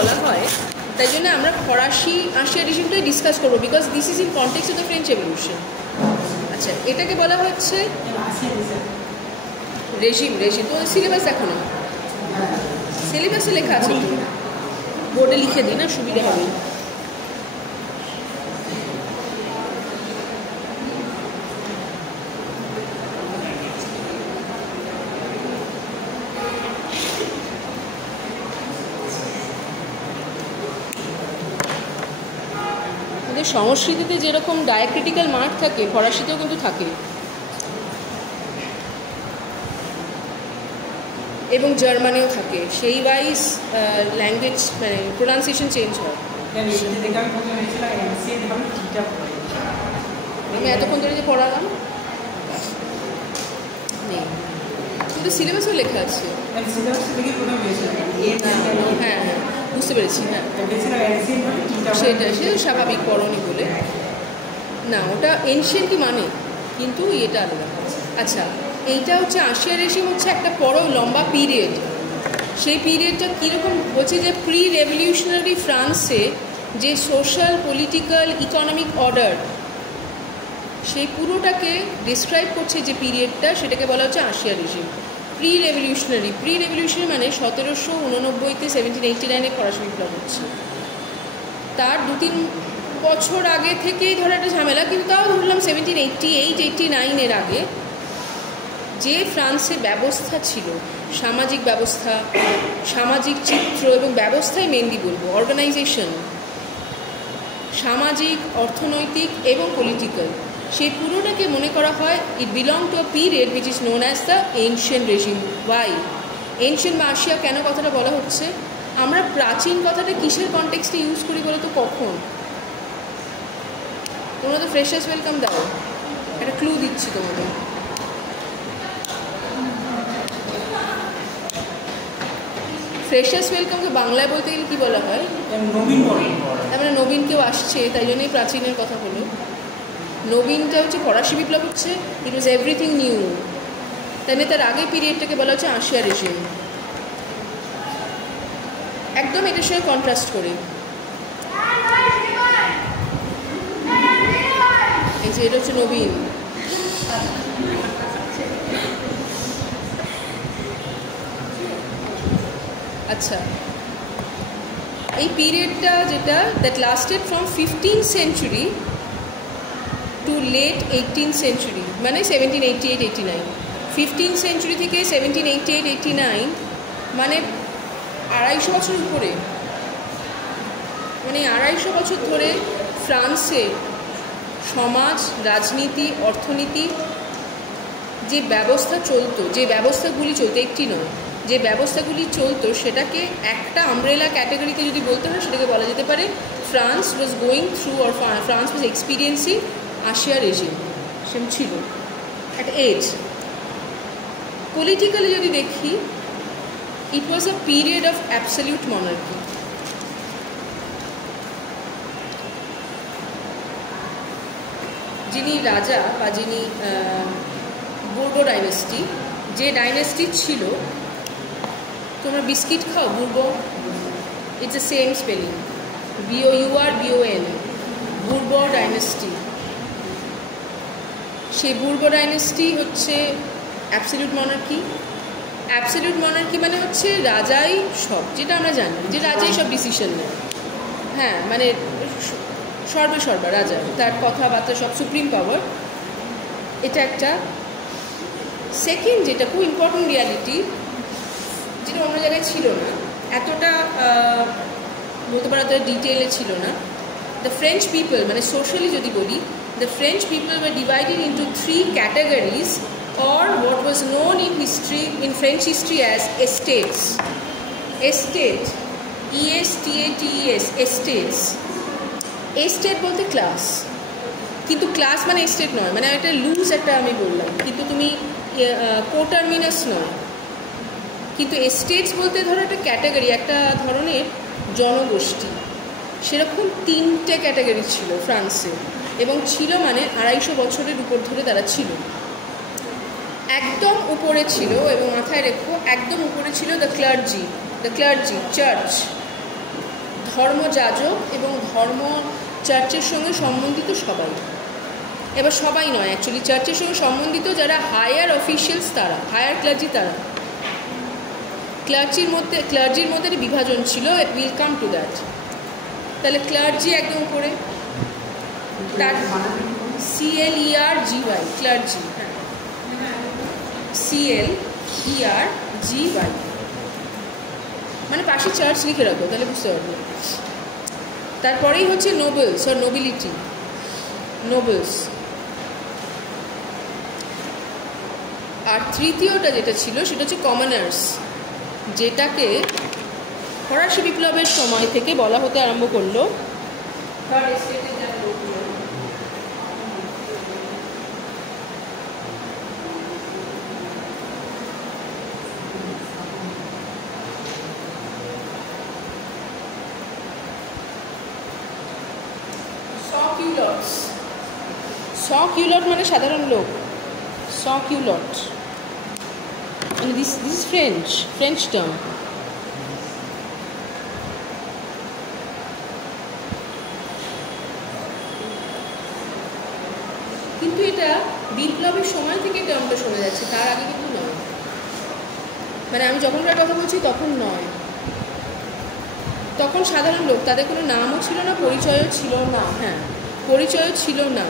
বলা হয়, তাই জন্য আমরা ফরাসি আশিয়া রেজিমটাই ডিসকাস করবো, because this is in context of the French revolution. আচ্ছা, এটাকে বলা হচ্ছে রেজিম। তো সিলেবাস দেখো না, সিলেবাসে লেখা আছে, তো বোর্ডে লিখে দিই না, সুবিধা হবে। সংস্কৃতিতে যেরকম ডায়াক্রিটিক্যাল মার্ক থাকে, ফরাসিতেও কিন্তু থাকে, এবং জার্মানেও থাকে। সেই ওয়াইজ ল্যাঙ্গুয়েজ মানে প্রোনাউন্সিয়েশন চেঞ্জ হয়। আমি এতক্ষণ ধরে যে পড়ালাম নেই, কিন্তু সিলেবাসও লেখা আছে। হ্যাঁ হ্যাঁ, বুঝতে পেরেছি। হ্যাঁ, সেটা স্বাভাবিক পড়নি বলে না, ওটা এনশিয়েন্টই মানে, কিন্তু এটা আলাদা। আচ্ছা, এইটা হচ্ছে আশিয়া রেজিম, হচ্ছে একটা বড় লম্বা পিরিয়ড। সেই পিরিয়ডটা কীরকম বলছে, যে প্রি রেভলিউশনারি ফ্রান্সে যে সোশ্যাল, পলিটিক্যাল, ইকোনমিক অর্ডার, সেই পুরোটাকে ডিসক্রাইব করছে যে পিরিয়ডটা, সেটাকে বলা হচ্ছে আশিয়া রেজিম। প্রি রেভলিউশনারি মানে 1789-তে 1789-এ ফরাসি বিপ্লব হচ্ছে। তার 2-3 বছর আগে থেকেই ধরো একটা ঝামেলা, কিন্তু তাও ধরলাম 1788-89-এর আগে যে ফ্রান্সে ব্যবস্থা ছিল, সামাজিক ব্যবস্থা, সামাজিক চিত্র এবং ব্যবস্থাই মেনলি বলবো, অর্গানাইজেশন, সামাজিক, অর্থনৈতিক এবং পলিটিক্যাল, সেই পুরোটাকে মনে করা হয় it belong to a period which is known as the ancient regime. Why ancient বা আশিয়া কেন কথাটা বলা হচ্ছে? আমরা প্রাচীন কথাটা কিসের কনটেক্সটে ইউজ করি বলো তো? কখন? তোমরা তো ফ্রেশার্স ওয়েলকাম দাও, একটা ক্লু দিচ্ছি তোমাদের। ফ্রেশার্স ওয়েলকামকে বাংলায় বলতে গেলে কী বলা হয়? তারপরে নবীন কেউ আসছে, তাই জন্যই প্রাচীনের কথা হলো। নবীনটা হচ্ছে ফরাসি বিপ্লব হচ্ছে, ইট ওয়াজ এভরিথিং নিউ, তাই না? তার আগের পিরিয়ডটাকে বলা হচ্ছে আশিয়া রেজিম। একদম এটার সঙ্গে কন্ট্রাস্ট করে, এই যে এটা হচ্ছে নবীন। আচ্ছা, এই পিরিয়ডটা যেটা that lasted from 15th century to late 18th century, মানে 1788-89। 15th century থেকে 1788-89 মানে 250 বছর উপরে, মানে 250 বছর ধরে ফ্রান্সের সমাজ, রাজনীতি, অর্থনীতি যে ব্যবস্থা চলতো, যে ব্যবস্থাগুলি চলতো, একটি নয়, যে ব্যবস্থাগুলি চলতো, সেটাকে একটা আমব্রেলা ক্যাটাগরিতে যদি বলতে হয়, সেটাকে বলা যেতে পারে France was going through, or France was experiencing আশিয়া রেজিম। সেম ছিল একটা এজ। পলিটিক্যালি যদি দেখি, it was a period of absolute monarchy. যিনি রাজা বা যিনি বুর্বো ডাইনেস্টি, যে ডাইনেস্টি ছিল, তোমরা বিস্কিট খাও Bourbon, it's a same spelling, BOURBON, Bourbon dynasty. সেই বুর্বো ডাইনেস্টি হচ্ছে অ্যাবসলিউট মনার্কি। অ্যাবসলিউট মনার্কি মানে হচ্ছে রাজাই সব, যেটা আমরা জানি যে রাজাই সব ডিসিশন নেয়। হ্যাঁ, মানে সর্বা রাজা, তার কথাবার্তা সব সুপ্রিম পাওয়ার, এটা একটা। সেকেন্ড, যেটা খুব ইম্পর্টেন্ট রিয়ালিটি, যেটা অন্য জায়গায় ছিল না, এতটা বলতে পারা তো ডিটেলে ছিল না। দ্য ফ্রেঞ্চ পিপল, মানে সোশ্যালি যদি বলি, the French people were divided into 3 categories, or what was known in history, in French history, as estates. Estate, ESTATES, estates. Estate বলতে ক্লাস, কিন্তু ক্লাস মানে এস্টেট নয়, মানে একটা লুজ একটা আমি বললাম, কিন্তু তুমি কোটার্মিনাস নয়। কিন্তু এস্টেটস বলতে ধরো একটা ক্যাটাগরি, একটা ধরনের জনগোষ্ঠী। সেরকম 3টে ক্যাটাগরি ছিল ফ্রান্সে, এবং ছিল মানে 250 বছরের উপর ধরে তারা ছিল। একদম উপরে ছিল, এবং মাথায় রেখো, একদম উপরে ছিল দ্য ক্লার্জি, চার্চ। ধর্মযাজক এবং চার্চের সঙ্গে সম্বন্ধিত সবাই। এবার সবাই নয়, অ্যাকচুয়ালি চার্চের সঙ্গে সম্বন্ধিত যারা হায়ার অফিসিয়ালস, তারা হায়ার ক্লার্জি, তারা ক্লার্জির মধ্যে একটা বিভাজন ছিল। Will come to that. তাহলে ক্লার্জি একদম উপরে, তার CLERGY, ক্লার্জি, CLERGY, মানে পাশে চার্চ লিখে রাখো, তাহলে বুঝতে পারবো। তারপরেই হচ্ছে নোবেলস আর নোবিলিটি, নোবেলস। আর তৃতীয়টা যেটা ছিল সেটা হচ্ছে কমনার্স, যেটাকে ফরাসি বিপ্লবের সময় থেকে বলা হতে আরম্ভ করলো। সকিউলট মানে সাধারণ লোক, সকিউলট মানে দিস ইজ ফ্রেঞ্চ টার্ম। কিন্তু এটা বিপ্লবের সময় থেকে টার্মটা শোনা যাচ্ছে, তার আগে কিন্তু নয়। মানে আমি যখনকার কথা বলছি তখন নয়, তখন সাধারণ লোক, তাদের কোনো নামও ছিল না, পরিচয়ও ছিল না। হ্যাঁ, পরিচয়ও ছিল না।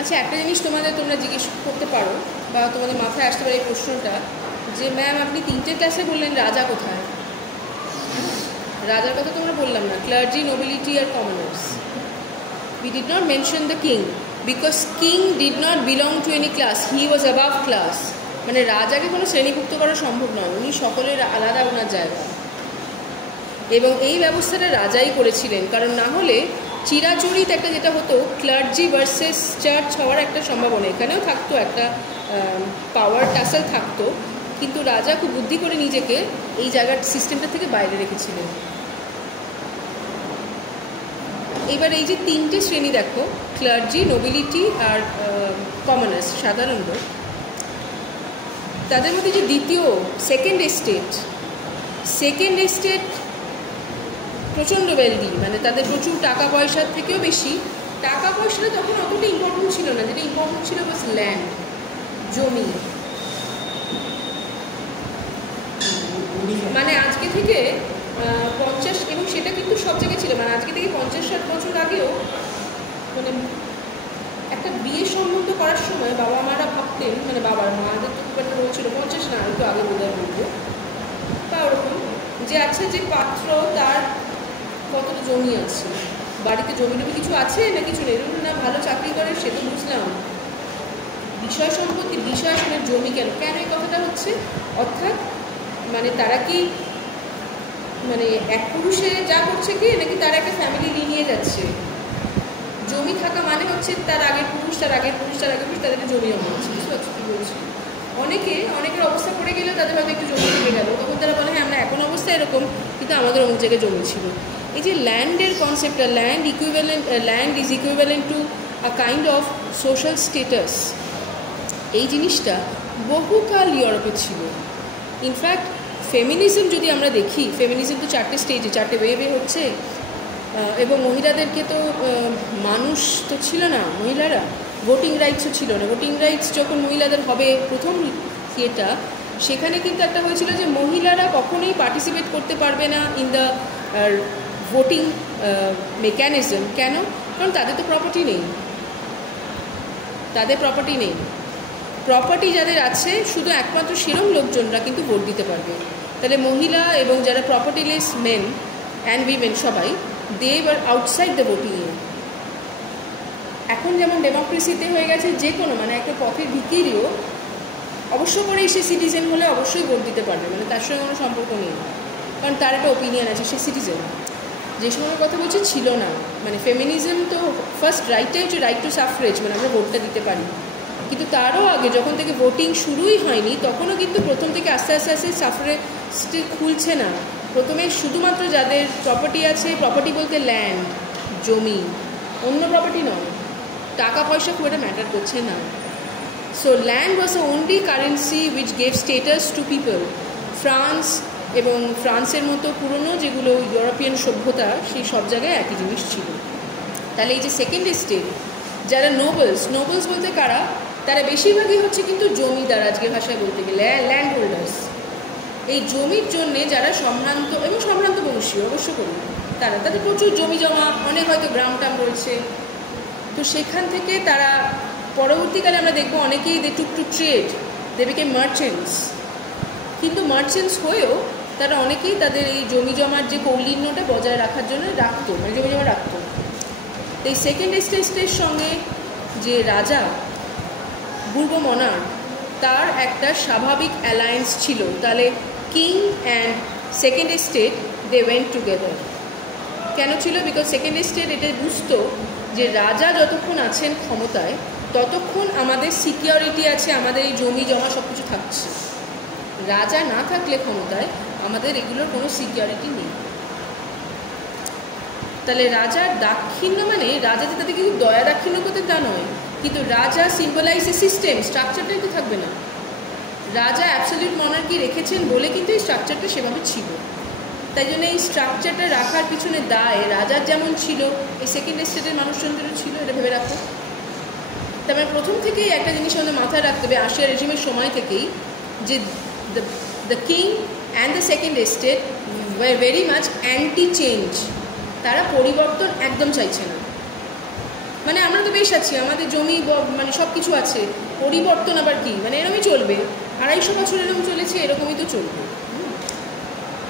আচ্ছা, একটা জিনিস তোমরা জিজ্ঞেস করতে পারো, বা তোমাদের মাথায় আসতে পারে এই প্রশ্নটা, যে ম্যাম আপনি 3টে ক্লাসে বললেন রাজা কোথায়? রাজার কথা তোমরা বললাম না, ক্লার্জি, নোবিলিটি আর commoners. We did not mention the king because king did not belong to any class, he was above class. মানে রাজাকে কোনো শ্রেণীভুক্ত করা সম্ভব নয়, উনি সকলের আলাদা ওনার জায়গা। এবং এই ব্যবস্থাটা রাজাই করেছিলেন, কারণ না হলে চিরাচরিত একটা যেটা হতো ক্লার্জি ভার্সেস চার্চ হওয়ার একটা সম্ভাবনা এখানেও থাকতো, একটা পাওয়ার টাসেল থাকতো, কিন্তু রাজা খুব বুদ্ধি করে নিজেকে এই জায়গার সিস্টেমটা থেকে বাইরে রেখেছিলেন। এবার এই যে 3টে শ্রেণী দেখো, ক্লার্জি, নোবিলিটি আর কমনার্স, সাধারণ লোক, তাদের মধ্যে যে দ্বিতীয় সেকেন্ড এস্টেট প্রচণ্ড ওয়েলদি, মানে তাদের প্রচুর টাকা পয়সার থেকেও বেশি। টাকা পয়সাটা তখন অতটা ইম্পর্টেন্ট ছিল না, যেটা ইম্পর্টেন্ট ছিল বাস ল্যান্ড, জমি। মানে আজকে থেকে 50, এবং সেটা কিন্তু সব জায়গায় ছিল, মানে আজকে থেকে 50-60 বছর আগেও মানে একটা বিয়ে সম্বন্ধ করার সময় বাবা মারা ভাবতেন, মানে বাবার মাদের তো খুব একটা রোল ছিল, 50 না একটু আগে বোধহয় বলবো বা ওরকম, যে আচ্ছা যে পাত্র তার কতটা জমি আছে, বাড়িতে জমি টমি কিছু আছে না কিছু নেই, না ভালো চাকরি করে সে তো বুঝলাম, বিষয় সম্পত্তি, বিষয় শুনে জমি কেন এই কথাটা হচ্ছে। অর্থাৎ মানে তারা কি মানে এক পুরুষে যা করছে কি, নাকি তারা একটা ফ্যামিলি নিয়ে যাচ্ছে? জমি থাকা মানে হচ্ছে তার আগের পুরুষ, তাদের জমি জমা আছে। বুঝতে পারছি কী বলছি? অনেকের অবস্থা পড়ে গেলেও তাদের হয়তো একটু জমি থেকে গেল, তখন তারা বলে হ্যাঁ আমরা এখন অবস্থা এরকম, কিন্তু আমাদের অমুক জায়গায় জমি ছিল। এই যে ল্যান্ডের কনসেপ্টটা, land is equivalent to a kind of social status, এই জিনিসটা বহুকাল ইউরোপে ছিল। ইনফ্যাক্ট ফেমিনিজম যদি আমরা দেখি, ফেমিনিজম তো 4টে স্টেজে, 4টে ওয়েভে হচ্ছে, এবং মহিলাদেরকে তো মানুষ তো ছিল না, মহিলারা ভোটিং রাইটসও ছিল না। ভোটিং রাইটস যখন মহিলাদের হবে প্রথম ইয়েটা, সেখানে কিন্তু একটা হয়েছিল যে মহিলারা কখনোই পার্টিসিপেট করতে পারবে না ইন দ্য ভোটিং মেকানিজম। কেন? কারণ তাদের তো প্রপার্টি নেই, প্রপার্টি যাদের আছে শুধু একমাত্র সেরম লোকজনরা কিন্তু ভোট দিতে পারবে। তাহলে মহিলা এবং যারা প্রপার্টিলেস মেন অ্যান্ড উইমেন সবাই, they were outside the voting. এখন যেমন ডেমোক্রেসিতে হয়ে গেছে, যে কোনো মানে একটা পথের ভিকিরিও অবশ্য করেই সে সিটিজেন হলে অবশ্যই ভোট দিতে পারবে, মানে তার সঙ্গে কোনো সম্পর্ক নেই, কারণ তার একটা ওপিনিয়ন আছে, সে সিটিজেন। যে সময় কথা বলছি ছিল না, মানে ফেমিনিজম তো ফার্স্ট রাইটটাই হচ্ছে রাইট টু সাফরেজ, মানে আমরা ভোটটা দিতে পারি। কিন্তু তারও আগে যখন থেকে ভোটিং শুরুই হয়নি, তখনও কিন্তু প্রথম থেকে আস্তে আস্তে সাফরেজটি খুলছে না। প্রথমে শুধুমাত্র যাদের প্রপার্টি আছে, প্রপার্টি বলতে ল্যান্ড, জমি, অন্য প্রপার্টি নয়, টাকা পয়সা খুব একটা ম্যাটার করছে না। So land was the only currency which gave status to people. France এবং ফ্রান্সের মতো পুরনো যেগুলো ইউরোপিয়ান সভ্যতা, সেই সব জায়গায় একই জিনিস ছিল। তাহলে এই যে সেকেন্ড স্টেট, যারা নোবেলস বলতে কারা, তারা বেশিরভাগই হচ্ছে কিন্তু জমিদার, আজকের ভাষায় বলতে গেলে ল্যান্ড হোল্ডার্স। এই জমির জন্যে যারা সম্ভ্রান্ত এবং সম্ভ্রান্ত বংশীয় অবশ্য করুন, তাদের প্রচুর জমি জমা, অনেক হয়তো গ্রাম টাম রয়েছে। তো সেখান থেকে তারা পরবর্তীকালে আমরা দেখবো অনেকেই they took to trade, they became merchants. কিন্তু মার্চেন্টস হয়েও তারা অনেকেই তাদের এই জমি জমার যে কৌলিন্যটা বজায় রাখার জন্য রাখতো, মানে জমি জমা রাখতো। এই সেকেন্ড স্টেটের সঙ্গে যে রাজা বুর্ব মনার্ক, তার একটা স্বাভাবিক অ্যালায়েন্স ছিল। তাহলে king and second state they went together. কেন ছিল? বিকজ সেকেন্ড স্টেট এটা বুঝতো যে রাজা যতক্ষণ আছেন ক্ষমতায়, ততক্ষণ আমাদের সিকিউরিটি আছে, আমাদের এই জমি জমা সব কিছু থাকছে। রাজা না থাকলে ক্ষমতায় আমাদের এগুলোর কোনো সিকিউরিটি নেই। তাহলে রাজার দাক্ষিণ্য মানে রাজা যে তাদের কিন্তু দয়া দাক্ষিণ্য করতে তা নয়, কিন্তু রাজা সিম্বলাইজ এ সিস্টেম, স্ট্রাকচারটাই তো থাকবে না। রাজা অ্যাবসলিউট মনার্কি রেখেছেন বলে কিন্তু এই স্ট্রাকচারটা সেভাবে ছিল। তাই জন্য এই স্ট্রাকচারটা রাখার পিছনে দায় রাজার যেমন ছিল, এই সেকেন্ড স্টেটের মানুষজনদেরও ছিল, এটা ভেবে রাখো। তারপরে প্রথম থেকেই একটা জিনিস আমাদের মাথায় রাখতে হবে, আশিয়া রেজিমের সময় থেকেই, যে the king and the second state were very much anti change. তারা পরিবর্তন একদম চাইছে না। মানে আমরা তো বেশ আছি, আমাদের জমি মানে সব কিছু আছে, পরিবর্তন আবার কি, মানে এরকমই চলবে, 250 বছর এরকম চলেছে, এরকমই তো চলবে।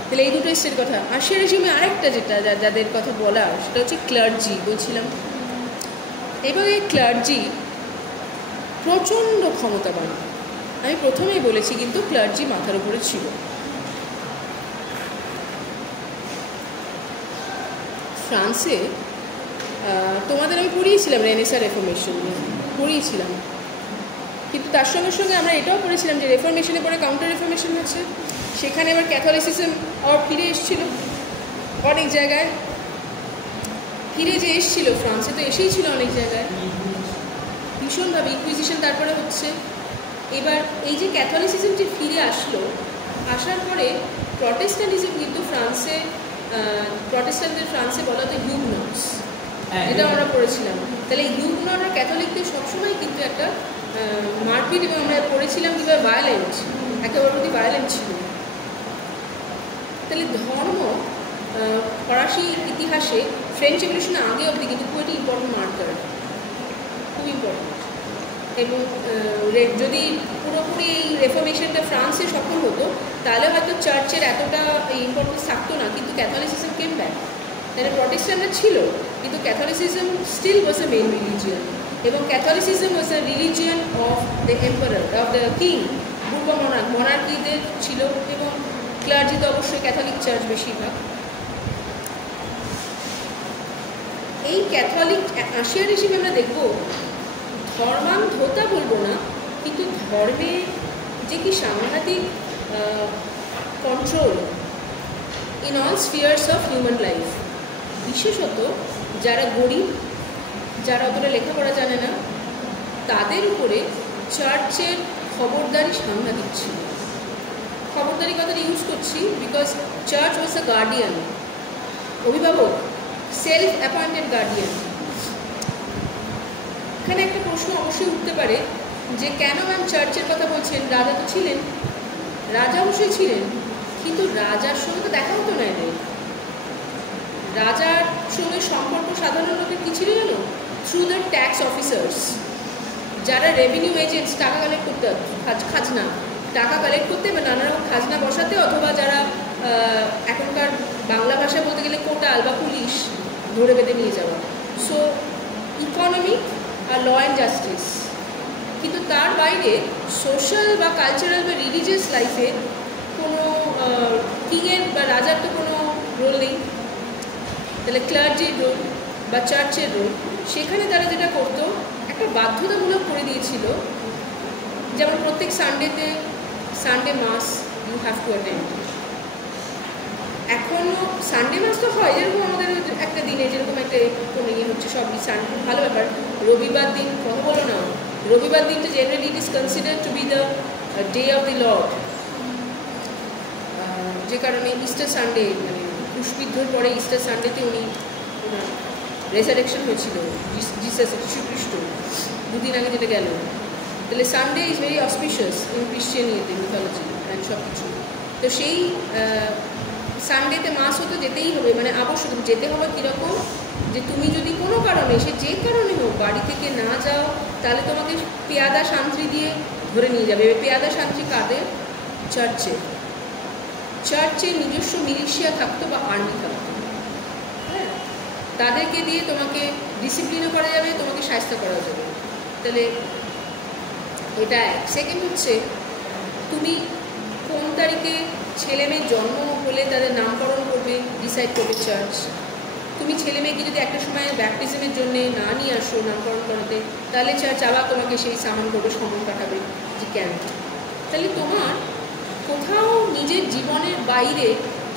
তাহলে এই দুটো স্টেটের কথা। আশিয়া রেজিমে আরেকটা যেটা যাদের কথা বলা, সেটা হচ্ছে ক্লার্জি, বলছিলাম। এবার এই ক্লার্জি প্রচণ্ড ক্ষমতাবান। আমি প্রথমেই বলেছি কিন্তু ক্লার্জি মাথার উপরে ছিল। ফ্রান্সে তোমাদের আমি পড়িয়েছিলাম রেনেসাঁ রেফরমেশন নিয়ে পড়িয়েছিলাম, কিন্তু তার সঙ্গে সঙ্গে আমরা এটাও পড়েছিলাম যে রেফরমেশনের পরে কাউন্টার রেফরমেশন হচ্ছে। সেখানে আবার ক্যাথলিসিজম ফিরে এসেছিল অনেক জায়গায়, ফিরে যে এসেছিল ফ্রান্সে তো এসেই ছিল অনেক জায়গায় ভীষণভাবে। ইনকুইজিশন তারপরে হচ্ছে। এবার এই যে ক্যাথলিসিজম যে ফিরে আসলো, আসার পরে প্রটেস্ট্যান্টিজম কিন্তু ফ্রান্সে, প্রটেস্ট্যান্টদের ফ্রান্সে বলা হতো হিউগনটস, এটা আমরা পড়েছিলাম। তাহলে হিউগনট আর ক্যাথলিকদের সবসময় কিন্তু একটা মারপিট, এবং আমরা পড়েছিলাম কীভাবে ভায়োলেন্ট, একেবারে প্রতি ভায়োলেন্ট ছিল। তাহলে ধর্ম ফরাসি ইতিহাসে ফ্রেঞ্চ রেভলিউশনের আগে অবধি কিন্তু খুব একটা ইম্পর্টেন্ট মার্কার, খুব ইম্পর্টেন্ট। এবং যদি পুরোপুরি এই রেফরমেশনটা ফ্রান্সে সফল হতো, তাহলে হয়তো চার্চের এতটা ইম্পর্টেন্স থাকতো না, কিন্তু ক্যাথলিসিজম কেম ব্যাক। তাহলে প্রটেস্ট্যান্টরা ছিল, কিন্তু Catholicism still was a main religion, এবং Catholicism was a religion of the emperor, of the king, Bourbon monarch, মনার্কিদের ছিল, এবং ক্লার্জি তো অবশ্যই ক্যাথলিক চার্চ বেশিরভাগ। এই ক্যাথলিক আশিয়া রেজিমে আমরা দেখব ধর্মান্ধতা বলবো না, কিন্তু ধর্মের যে কি সাংঘাতিক control in all স্ফিয়ার্স of human life. বিশেষত যারা গরিব, যারা অতটা লেখাপড়া জানে না, তাদের উপরে চার্চের খবরদারি সাংঘাতিক ছিল। খবরদারি কথাটা ইউজ করছি because church was the guardian, অভিভাবক, সেলফ অ্যাপয়েন্টেড গার্ডিয়ান। এখানে একটা প্রশ্ন অবশ্যই উঠতে পারে যে কেন ম্যাম চার্চের কথা বলছেন, রাজা তো ছিলেন। রাজা অবশ্যই ছিলেন, কিন্তু রাজার সঙ্গে তো দেখা হতো না এদের। রাজার সঙ্গে সম্পর্ক সাধারণ লোকের কী ছিল জানো? থ্রু দ্য ট্যাক্স অফিসার্স, যারা রেভিনিউ এজেন্টস, টাকা কালেক্ট করতে, খাজনা টাকা কালেক্ট করতে বা নানা রকম খাজনা বসাতে, অথবা যারা এখনকার বাংলা ভাষায় বলতে গেলে কোটাল বা পুলিশ ধরে বেঁধে নিয়ে যাওয়া। সো ইকোনমিক আর ল অ্যান্ড জাস্টিস, কিন্তু তার বাইরে সোশ্যাল বা কালচারাল বা রিলিজিয়াস লাইফে কোনো কিংয়ের বা রাজার তো কোনো রোল নেই। তাহলে ক্লার্জির রোল বা চার্চের রোল, সেখানে তারা যেটা করতো একটা বাধ্যতামূলক করে দিয়েছিল, যেমন প্রত্যেক সানডেতে Sunday mass you have to attend. এখনও সানডে মাস তো হয়, যেরকম আমাদের একটা দিনে যেরকম একটা কোনো ইয়ে হচ্ছে, সব সানডে ভালো ব্যাপার। রবিবার দিন কথা বলো না, রবিবার দিনটা generally it is consider to B the day of the Lord, যে কারণে ইস্টার সানডে মানে ক্রুশবিদ্ধর পরে ইস্টার সানডেতে উনি ওনার রেজারেকশন হয়েছিল, জিসাস যীশুখ্রিস্ট দুদিন আগে যেটা গেল। তাহলে Sunday is very auspicious in Christian ইয়েতে মিথোলজি অ্যান্ড সব কিছু। তো সেই সানডেতে মাস হতে যেতেই হবে, মানে আবশ্যক যেতে হবে। কীরকম, যে তুমি যদি কোনো কারণে, সে যে কারণে হোক, বাড়ি থেকে না যাও, তাহলে তোমাকে পেয়াদা শান্তি দিয়ে ধরে নিয়ে যাবে। পেয়াদা শান্তি কাদের? চার্চে। চার্চে নিজস্ব মিলিশিয়া থাকতো বা আর্মি থাকতো, হ্যাঁ, তাদেরকে দিয়ে তোমাকে ডিসিপ্লিনও করা যাবে, তোমাকে শাস্তি করা যাবে। তাহলে এটা এক। সেকেন্ড হচ্ছে, তুমি কোন তারিখে ছেলে মেয়ের জন্ম হলে তাদের নামকরণ করবে ডিসাইড করবে চার্চ। তুমি ছেলে মেয়েকে যদি একটা সময় ব্যাপটিজমের জন্য না নিয়ে আসো নামকরণ করাতে, তাহলে চার্চ আবার তোমাকে সেই সামান করবে, সময় কাটাবে যে কেন। তাহলে তোমার কোথাও নিজের জীবনের বাইরে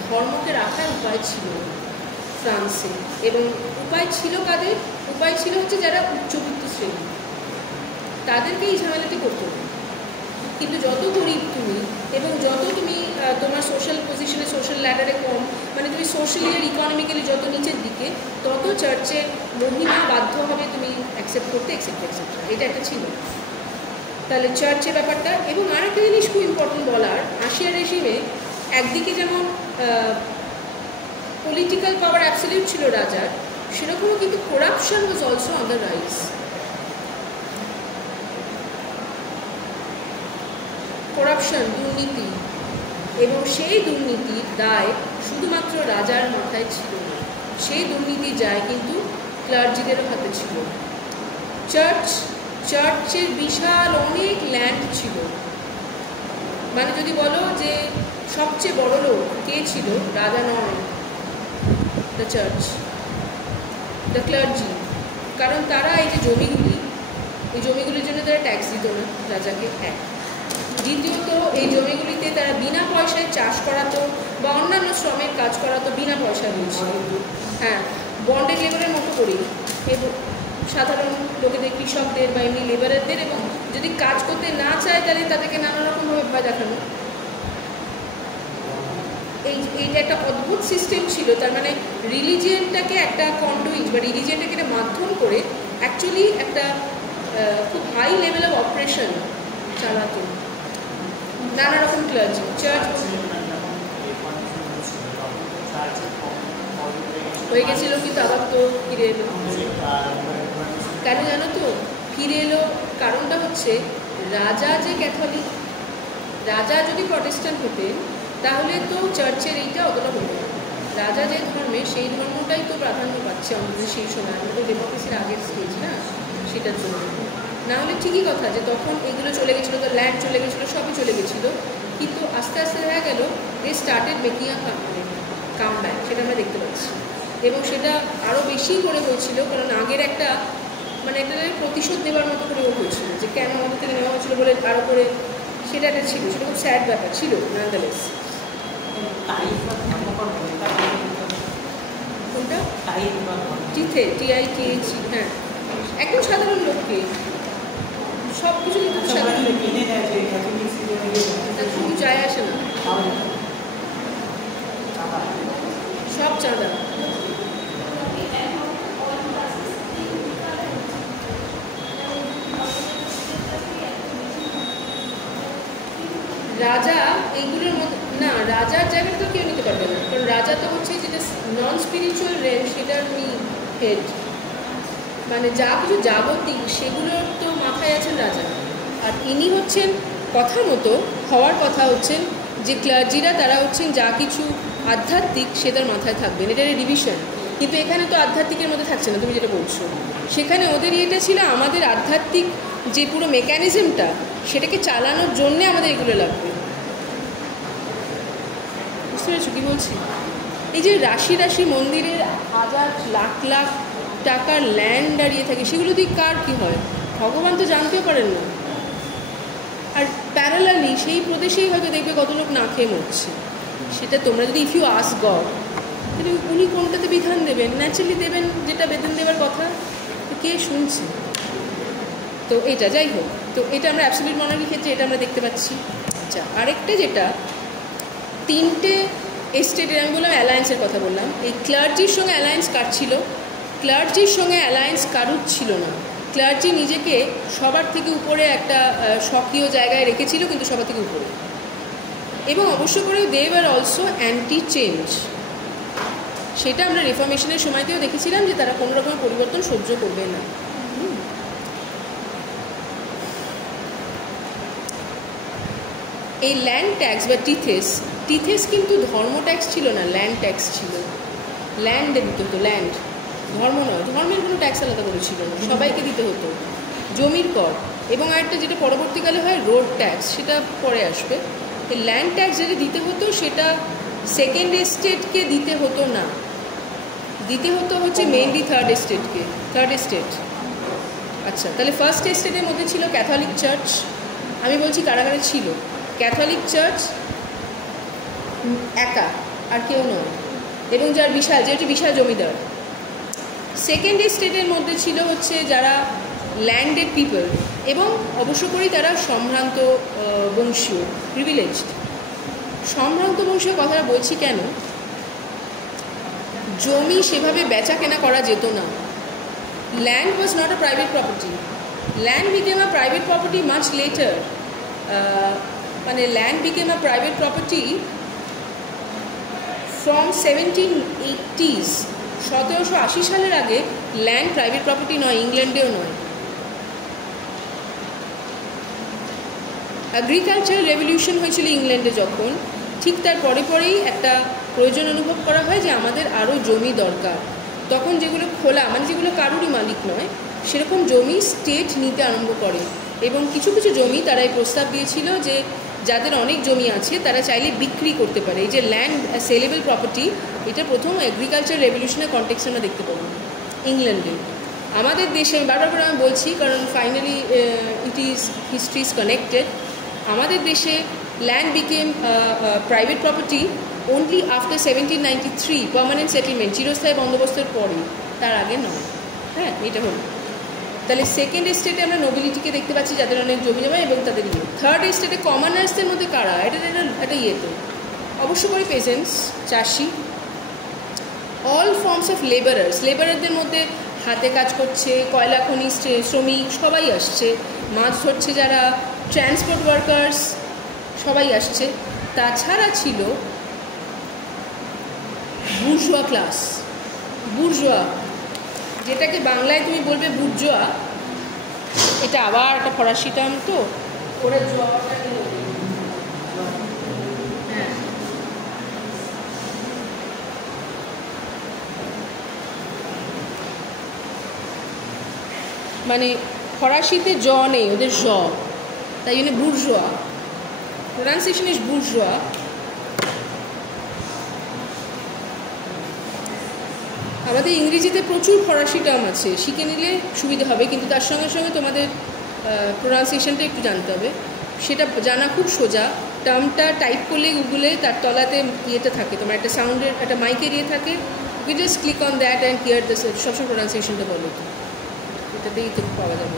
ধর্মকে রাখার উপায় ছিল ফ্রান্সে। এবং উপায় ছিল কাদের? উপায় ছিল হচ্ছে যারা উচ্চবিত্ত শ্রেণী, তাদেরকে এই ঝামেলাটি করতে হবে। কিন্তু যত গরিব তুমি এবং যত তুমি তোমার সোশ্যাল পজিশনে, সোশ্যাল ল্যাডারে কম, মানে তুমি সোশ্যালি আর ইকোনমিক্যালি যত নিচের দিকে, তত চার্চের মহিমা বাধ্য হবে তুমি অ্যাকসেপ্ট করতে, এক্সেপ্ট। এটা একটা ছিল তাহলে চার্চের ব্যাপারটা। এবং আরেকটা জিনিস খুব ইম্পর্টেন্ট বলার, আশিয়া রেজিমে একদিকে যেমন পলিটিক্যাল পাওয়ার অ্যাবসলিউট ছিল রাজার, সেরকমও কিন্তু corruption was also on the rise. Corruption, দুর্নীতি, এবং সেই দুর্নীতির দায় শুধুমাত্র রাজার মাথায় ছিল না, সেই দুর্নীতি যায় কিন্তু ক্লার্জিদেরও হাতে ছিল। চার্চের বিশাল অনেক ল্যান্ড ছিল। মানে যদি বলো যে সবচেয়ে বড় লোক কে ছিল, রাজা নয়, দ্য চার্চ, দ্য ক্লার্জি। কারণ তারা এই যে জমিগুলি, এই জমিগুলির জন্য তারা ট্যাক্স দিত না রাজাকে, এক। দ্বিতীয়ত, এই জমিগুলিতে তারা বিনা পয়সায় চাষ করাতো বা অন্যান্য শ্রমের কাজ করাতো বিনা পয়সা দিয়েছে, হ্যাঁ, বন্ডেড লেবারের মতো করেই। এবং সাধারণ লোকেদের, কৃষকদের বা এমনি লেবারদের, এবং যদি কাজ করতে না চায় তাহলে তাদেরকে নানা রকমভাবে ভয় দেখানো। এইটা একটা অদ্ভুত সিস্টেম ছিল। তার মানে রিলিজিয়ানটাকে একটা কন্ডুইট বা রিলিজিয়ানটাকে একটা মাধ্যম করে অ্যাকচুয়ালি একটা খুব হাই লেভেল অফ অপারেশন চালাতো নানা রকম ক্লার্জি। চার্চ হয়ে গেছিলো, কিন্তু আবার তো ফিরে এলো। কেন জানো তো ফিরে এলো? কারণটা হচ্ছে রাজা যে ক্যাথলিক, রাজা যদি প্রটেস্ট্যান্ট হতেন তাহলে তো চার্চের এইটা অতটা হতো না। রাজা যে ধর্মে, সেই ধর্মটাই তো প্রাধান্য পাচ্ছে আমাদের সেই সময়। আমাদের ডেমোক্রেসির আগের স্টেজ না, সেটার জন্য। না হলে ঠিকই কথা যে তখন এগুলো চলে গেছিলো, তো ল্যান্ড চলে গেছিলো, সবই চলে গেছিলো। কিন্তু আস্তে আস্তে দেখা গেল they started making a come back, সেটা আমরা দেখতে পাচ্ছি। এবং সেটা আরও বেশি করে হয়েছিল, কারণ আগের একটা মানে একটা প্রতিশোধ নেবার মতো করেও হয়েছিল, যে কেন আমাদের থেকে নেওয়া হয়েছিল বলে আরও করে, সেটা একটা ছিল। সেটা খুব স্যাড ব্যাপার ছিল নান্দালেস। কোনটা? টিথে, TITH, হ্যাঁ, একদম সাধারণ লোককে সব কিছু, কিন্তু সাধারণ লোককে শুধু যায় আসে না, সব চাঁদা। রাজা এইগুলোর মধ্যে না, রাজার জায়গাটা তো কেউ নিতে পারবে না, কারণ রাজা তো হচ্ছে যেটা নন স্পিরিচুয়াল রেন, সেটার উনি হেড। মানে যা কিছু জাগতিক সেগুলোর তো মাথায় আছেন রাজা। আর ইনি হচ্ছেন কথা মতো হওয়ার কথা হচ্ছেন যে ক্লার্জিরা, তারা হচ্ছেন যা কিছু আধ্যাত্মিক সেটার মাথায় থাকবেন, এটার ডিভিশন। কিন্তু এখানে তো আধ্যাত্মিকের মধ্যে থাকছে না, তুমি যেটা বলছো। সেখানে ওদের ইয়েটা ছিল আমাদের আধ্যাত্মিক যে পুরো মেকানিজমটা, সেটাকে চালানোর জন্যে আমাদের এগুলো লাগবে। বুঝতে পেরেছো কী বলছি? এই যে রাশি রাশি মন্দিরের হাজার লাখ লাখ টাকার ল্যান্ড দাঁড়িয়ে থাকে, সেগুলো দিয়ে কার কী হয় ভগবান তো জানতেও পারেন না। আর প্যারালালি সেই প্রদেশেই হয়তো দেখবে কত লোক না খেয়ে মরছে। সেটা তোমরা যদি ইফ ইউ আস্ক গড, তাহলে উনি কোনটাতে বিধান দেবেন? ন্যাচারালি দেবেন যেটা বেতন দেওয়ার কথা, কে শুনছে? তো এটা যাই হোক, তো এটা আমরা অ্যাবসলিউট মনার্কির ক্ষেত্রে এটা আমরা দেখতে পাচ্ছি। আচ্ছা, আরেকটা যেটা তিনটে এস্টেটের, আমি বললাম অ্যালায়েন্সের কথা বললাম, এই ক্লার্জির সঙ্গে অ্যালায়েন্স কার ছিল? ক্লার্জির সঙ্গে অ্যালায়েন্স কারুর ছিল না। ক্লার্জি নিজেকে সবার থেকে উপরে একটা স্বকীয় জায়গায় রেখেছিল, কিন্তু সবার থেকে উপরে। এবং অবশ্য করে they were also anti change. সেটা আমরা রিফর্মেশনের সময়তেও দেখেছিলাম যে তারা কোনো রকম পরিবর্তন সহ্য করবে না। এই ল্যান্ড ট্যাক্স বা টিথেস কিন্তু ধর্ম ট্যাক্স ছিল না, ল্যান্ড ট্যাক্স ছিল। ল্যান্ডে দিতে হতো, ল্যান্ড, ধর্ম নয়। ধর্মের কোনো ট্যাক্স আলাদা করে ছিল না, সবাইকে দিতে হতো। জমির কর, এবং আরেকটা যেটা পরবর্তীকালে হয় রোড ট্যাক্স, সেটা পরে আসবে। এই ল্যান্ড ট্যাক্স যেটা দিতে হতো সেটা সেকেন্ড এস্টেটকে দিতে হতো না, দিতে হতো হচ্ছে মেইনলি থার্ড এস্টেট। আচ্ছা, তাহলে ফার্স্ট এস্টেটের মধ্যে ছিল ক্যাথলিক চার্চ। আমি বলছি কারাগারে ছিল ক্যাথলিক চার্চ একা, আর কেউ নয়, এবং যার বিশাল জমিদার। সেকেন্ড এস্টেটের মধ্যে ছিল হচ্ছে যারা ল্যান্ডেড পিপল, এবং অবশ্য করেই তারা সম্ভ্রান্ত বংশীয়, প্রিভিলেজড। সম্ভ্রান্ত বংশীয় কথাটা বলছি কেন? জমি সেভাবে বেচা কেনা করা যেত না। Land was not a private property. Land became a private property much later. মানে land became a private property from 1780s। 1780 সালের আগে ল্যান্ড প্রাইভেট প্রপার্টি নয়, ইংল্যান্ডেও নয়। এগ্রিকালচার রেভলিউশন হয়েছিল ইংল্যান্ডে যখন, ঠিক তার পরেই একটা প্রয়োজন অনুভব করা হয় যে আমাদের আরও জমি দরকার। তখন যেগুলো খোলা, মানে যেগুলো কারুরই মালিক নয়, সেরকম জমি স্টেট নিতে আরম্ভ করে। এবং কিছু কিছু জমি তারা এই প্রস্তাব দিয়েছিল যে যাদের অনেক জমি আছে তারা চাইলে বিক্রি করতে পারে। এই যে ল্যান্ড সেলেবল প্রপার্টি, এটা প্রথম এগ্রিকালচার রেভলিউশনের কনটেক্সটে আমরা দেখতে পাবো ইংল্যান্ডে। আমাদের দেশে বারবার করে আমি বলছি, কারণ ফাইনালি হিস্ট্রি ইজ কানেক্টেড। আমাদের দেশে land became private property only after 1793 permanent settlement, চিরস্থায়ী বন্দোবস্তের পরে, তার আগে নয়। হ্যাঁ, এটা হলো। তাহলে সেকেন্ড এস্টেটে আমরা নোবিলিটিকে দেখতে পাচ্ছি যাদের অনেক জমি জমা এবং তাদের ইয়ে। থার্ড এস্টেটে কমানার্সদের মধ্যে কারা? এটা ইয়েতে অবশ্য করে পেজেন্টস, চাষি, অল ফর্মস অফ লেবারারদের মধ্যে হাতে কাজ করছে, কয়লা খনি শ্রমিক সবাই আসছে, মাছ ধরছে যারা, ট্রান্সপোর্ট ওয়ার্কার্স সবাই আসছে। তাছাড়া ছিল বুর্জোয়া ক্লাস। বুর্জোয়া, যেটাকে বাংলায় তুমি বলবে বুর্জোয়া, এটা আবার একটা ফরাসি টার্ম, তো ওরা জোয়াটা হ্যাঁ, মানে ফরাসিতে জ নেই, ওদের জ, তাই জন্য বুর্জোয়া, প্রোনাউন্সিয়েশন ইজ বুর্জোয়া। আমাদের ইংরেজিতে প্রচুর ফরাসি টার্ম আছে, শিখে নিলে সুবিধা হবে, কিন্তু তার সঙ্গে সঙ্গে তোমাদের প্রোনাউন্সিয়েশনটা একটু জানতে হবে। সেটা জানা খুব সোজা। টার্মটা টাইপ করলে গুগলে তার তলাতে ইয়েটা থাকে, তোমার একটা সাউন্ডের একটা মাইকের ইয়ে থাকে, you just click on that and hear the, সবসময় প্রোনাউন্সিয়েশনটা বলো, এটাতেই তো পাওয়া যাবে,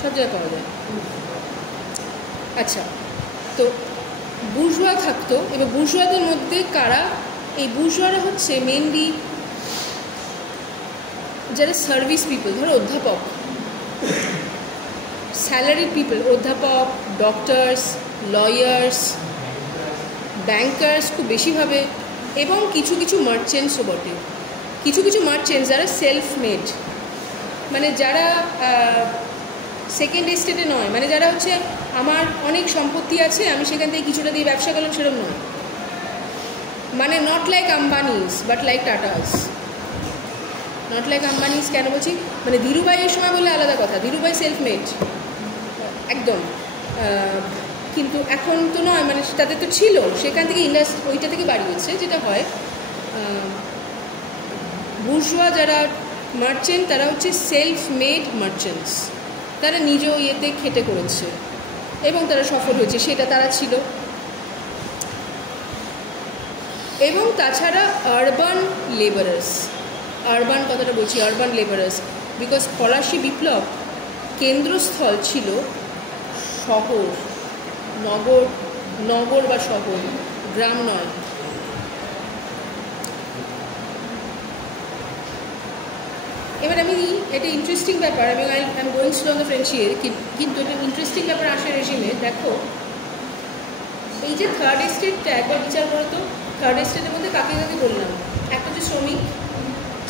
সব জায়গায় পাওয়া যায়। আচ্ছা, তো বুর্জোয়া থাকতো, এবার বুর্জোয়াদের মধ্যে কারা? এই বুর্জোয়ারা হচ্ছে মেনলি যারা সার্ভিস পিপল, ধরো অধ্যাপক, স্যালারিড পিপল, অধ্যাপক, ডক্টরস, লয়ার্স, ব্যাংকার্স খুব বেশিভাবে, এবং কিছু কিছু মার্চেন্টসও বটে। কিছু কিছু মার্চেন্টস যারা সেলফ মেড, মানে যারা সেকেন্ড এস্টেটে নয়, মানে যারা হচ্ছে আমার অনেক সম্পত্তি আছে, আমি সেখান থেকে কিছুটা দিয়ে ব্যবসা করলাম, সেরকম নয়। মানে not like Ambanis but like Tatas. Not like Ambanis কেন বলছি? মানে ধীরুভাই এই সময় বললে আলাদা কথা, ধীরুভাই সেলফ মেড একদম, কিন্তু এখন তো নয়, মানে তাদের তো ছিল, সেখান থেকে ওইটা থেকে বাড়িয়েছে। যেটা হয় বুর্জোয়া যারা মার্চেন্ট, তারা হচ্ছে সেলফ মেড মার্চেন্টস, তারা নিজ ইয়েতে খেটে করেছে এবং তারা সফল হয়েছে, সেটা তারা ছিল। এবং তাছাড়া আরবান লেবারার্স, আরবান কথাটা বলছি, আরবান লেবারার্স, বিকজ ফরাসি বিপ্লব কেন্দ্রস্থল ছিল শহর, নগর, নগর বা শহর, গ্রাম নয়। এবার আমি এটা ইন্টারেস্টিং ব্যাপার, আমি I am going slow on the French year, কিন্তু এটা ইন্টারেস্টিং ব্যাপার আসে রেজিমে। দেখো এই যে থার্ড এস্টেটটা একবার বিচার করো তো, থার্ড এস্টেটের মধ্যে কাকে কাকে বললাম? একটা হচ্ছে শ্রমিক,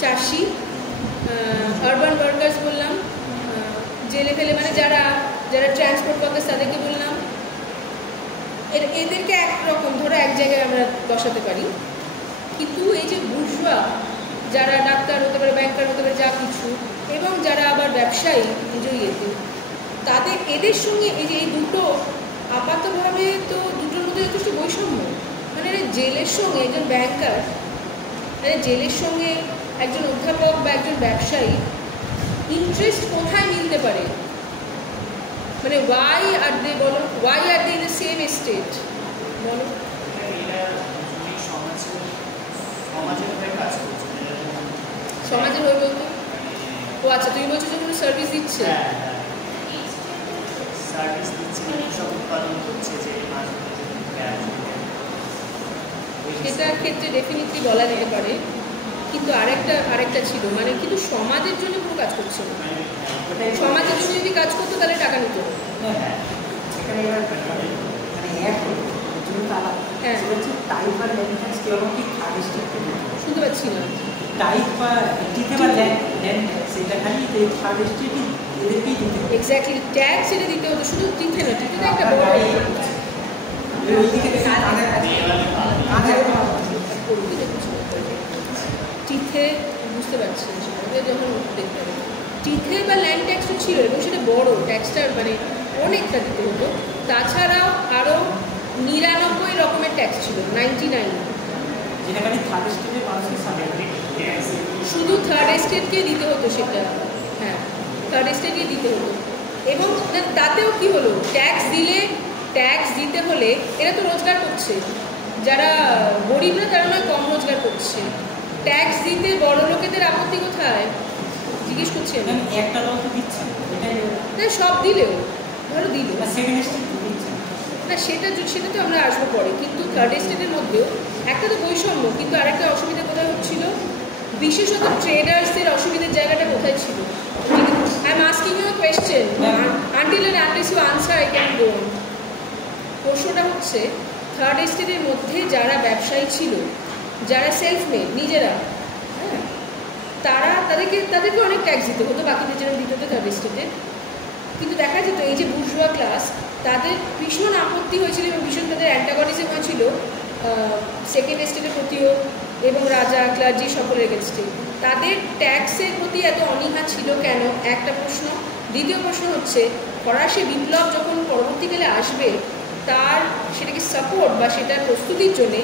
চাষি, আরবান ওয়ার্কার্স বললাম, জেলে ফেলে মানে যারা যারা ট্রান্সপোর্ট ওয়ার্কার্স তাদেরকে বললাম। এদেরকে একরকম ধরো এক জায়গায় আমরা বসাতে পারি। কিন্তু এই যে বুর্জোয়া, যারা ডাক্তার হতে পারে, ব্যাংকার হতে পারে, যা কিছু, এবং যারা আবার ব্যবসায়ী নিজের ইয়েতে, তাদের এদের সঙ্গে এই যে এই দুটো আপাতভাবে তো দুটোর মধ্যে যথেষ্ট বৈষম্য। মানে জেলের সঙ্গে একজন ব্যাংকার, মানে জেলের সঙ্গে একজন অধ্যাপক বা একজন ব্যবসায়ী ইন্টারেস্ট কোথায় মিলতে পারে? মানে ওয়াই আর দে, বলো why are they in the same estate? বলো। সমাজের হয়ে বলতো? ও আচ্ছা, তুমি বলছো যে কোনো সার্ভিস দিচ্ছে। সেটার ক্ষেত্রে ডেফিনেটলি বলা যেতে পারে, কিন্তু আরেকটা ছিল, মানে কিন্তু সমাজের জন্য কোনো কাজ করছে না। সমাজের জন্য যদি কাজ করতো তাহলে টাকা নিত। শুনতে পাচ্ছি না। এক্স্যাক্টলি, ট্যাক্স এটা দিতে হতো, শুধু টিথে না, টিথে একটা বড় টিথে, বুঝতে পারছি যখন দেখতে হবে টিথে বা ল্যান্ড ট্যাক্স তো ছিল, এবং সেটা বড় ট্যাক্সটা মানে অনেকটা দিতে হতো। তাছাড়াও আরও 99 রকমের ট্যাক্স ছিল, 99। শুধু থার্ড এস্টেটকে দিতে হতো সেটা, হ্যাঁ থার্ড এস্টেটকে দিতে হতো। এবং তাতেও কি হলো, ট্যাক্স দিতে হলে এরা তো রোজগার করছে, যারা গরিবরা তারা নয় কম রোজগার করছে, ট্যাক্স দিতে বড় লোকেদের আপত্তি কোথায় জিজ্ঞেস করছি আমি। না সব দিলেও ধরো দিল না, সেটা তো আমরা আসবো পরে। কিন্তু থার্ড এস্টেটের মধ্যেও একটা তো বৈষম্য, কিন্তু আরেকটা অসুবিধা কোথায় হচ্ছিল, বিশেষত ট্রেডার্সদের অসুবিধার জায়গাটা কোথায় ছিল? I am asking you a question, until and unless you answer I can go on. প্রশ্নটা হচ্ছে, থার্ড এস্টেটের মধ্যে যারা ব্যবসায়ী ছিল, যারা সেলফ মেড নিজেরা, হ্যাঁ তাদেরকে অনেক ট্যাক্স দিতে হতো, বাকিদের যেন দিতে হতো থার্ড এস্টেটে। কিন্তু দেখা যেত এই যে বুর্জোয়া ক্লাস, তাদের ভীষণ আপত্তি হয়েছিল এবং ভীষণ তাদের অ্যান্টাগনিজম হয়েছিল সেকেন্ড এস্টেটের প্রতিও এবং রাজা ক্লার্জি সকলের এগেনস্টে। তাদের ট্যাক্সের প্রতি এত অনীহা ছিল কেন, একটা প্রশ্ন। দ্বিতীয় প্রশ্ন হচ্ছে, ফরাসি বিপ্লব যখন পরবর্তীকালে আসবে, তার সেটাকে সাপোর্ট বা সেটার প্রস্তুতির জন্যে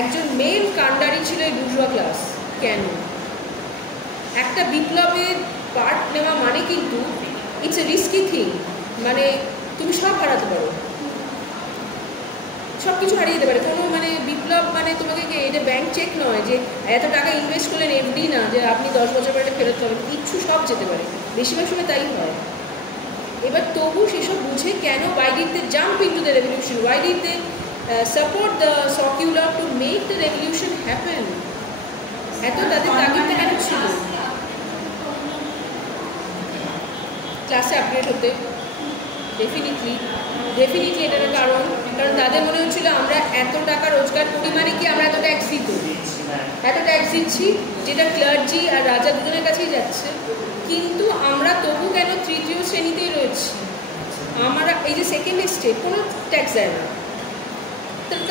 একজন মেন কাণ্ডারি ছিল এই বুর্জোয়া ক্লাস। কেন? একটা বিপ্লবের পার্ট নেওয়া মানে কিন্তু ইটস এ রিস্কি থিং, মানে তুমি সব হারাতে পারো, সব কিছু হারিয়ে যেতে পারে। কোনো মানে বিপ্লব মানে তোমাকে এটা ব্যাংক চেক নয় যে এত টাকা ইনভেস্ট করলেন, এফডি না যে আপনি 10 বছর পরে ফেরত পাবেন, কিচ্ছু সব যেতে পারে, বেশিরভাগ সময় তাই হয়। এবার তবু সেসব বুঝে কেন, why did they jump into the revolution, why did they support the circular to make the revolution happen? এত তাদের তাগিদটা কেন ছিল? ক্লাসে আপডেট হতে ডেফিনেটলি এটার কারণ তাদের মনে হচ্ছিল আমরা এত টাকা রোজগার করি মানে কি আমরা এত ট্যাক্স দিচ্ছি, যেটা ক্লার্জি আর রাজা দুজনের কাছেই যাচ্ছে, কিন্তু আমরা তবু কেন তৃতীয় শ্রেণীতেই রয়েছি। আমরা এই যে সেকেন্ড এস্টেট কোনো ট্যাক্স দেয় না,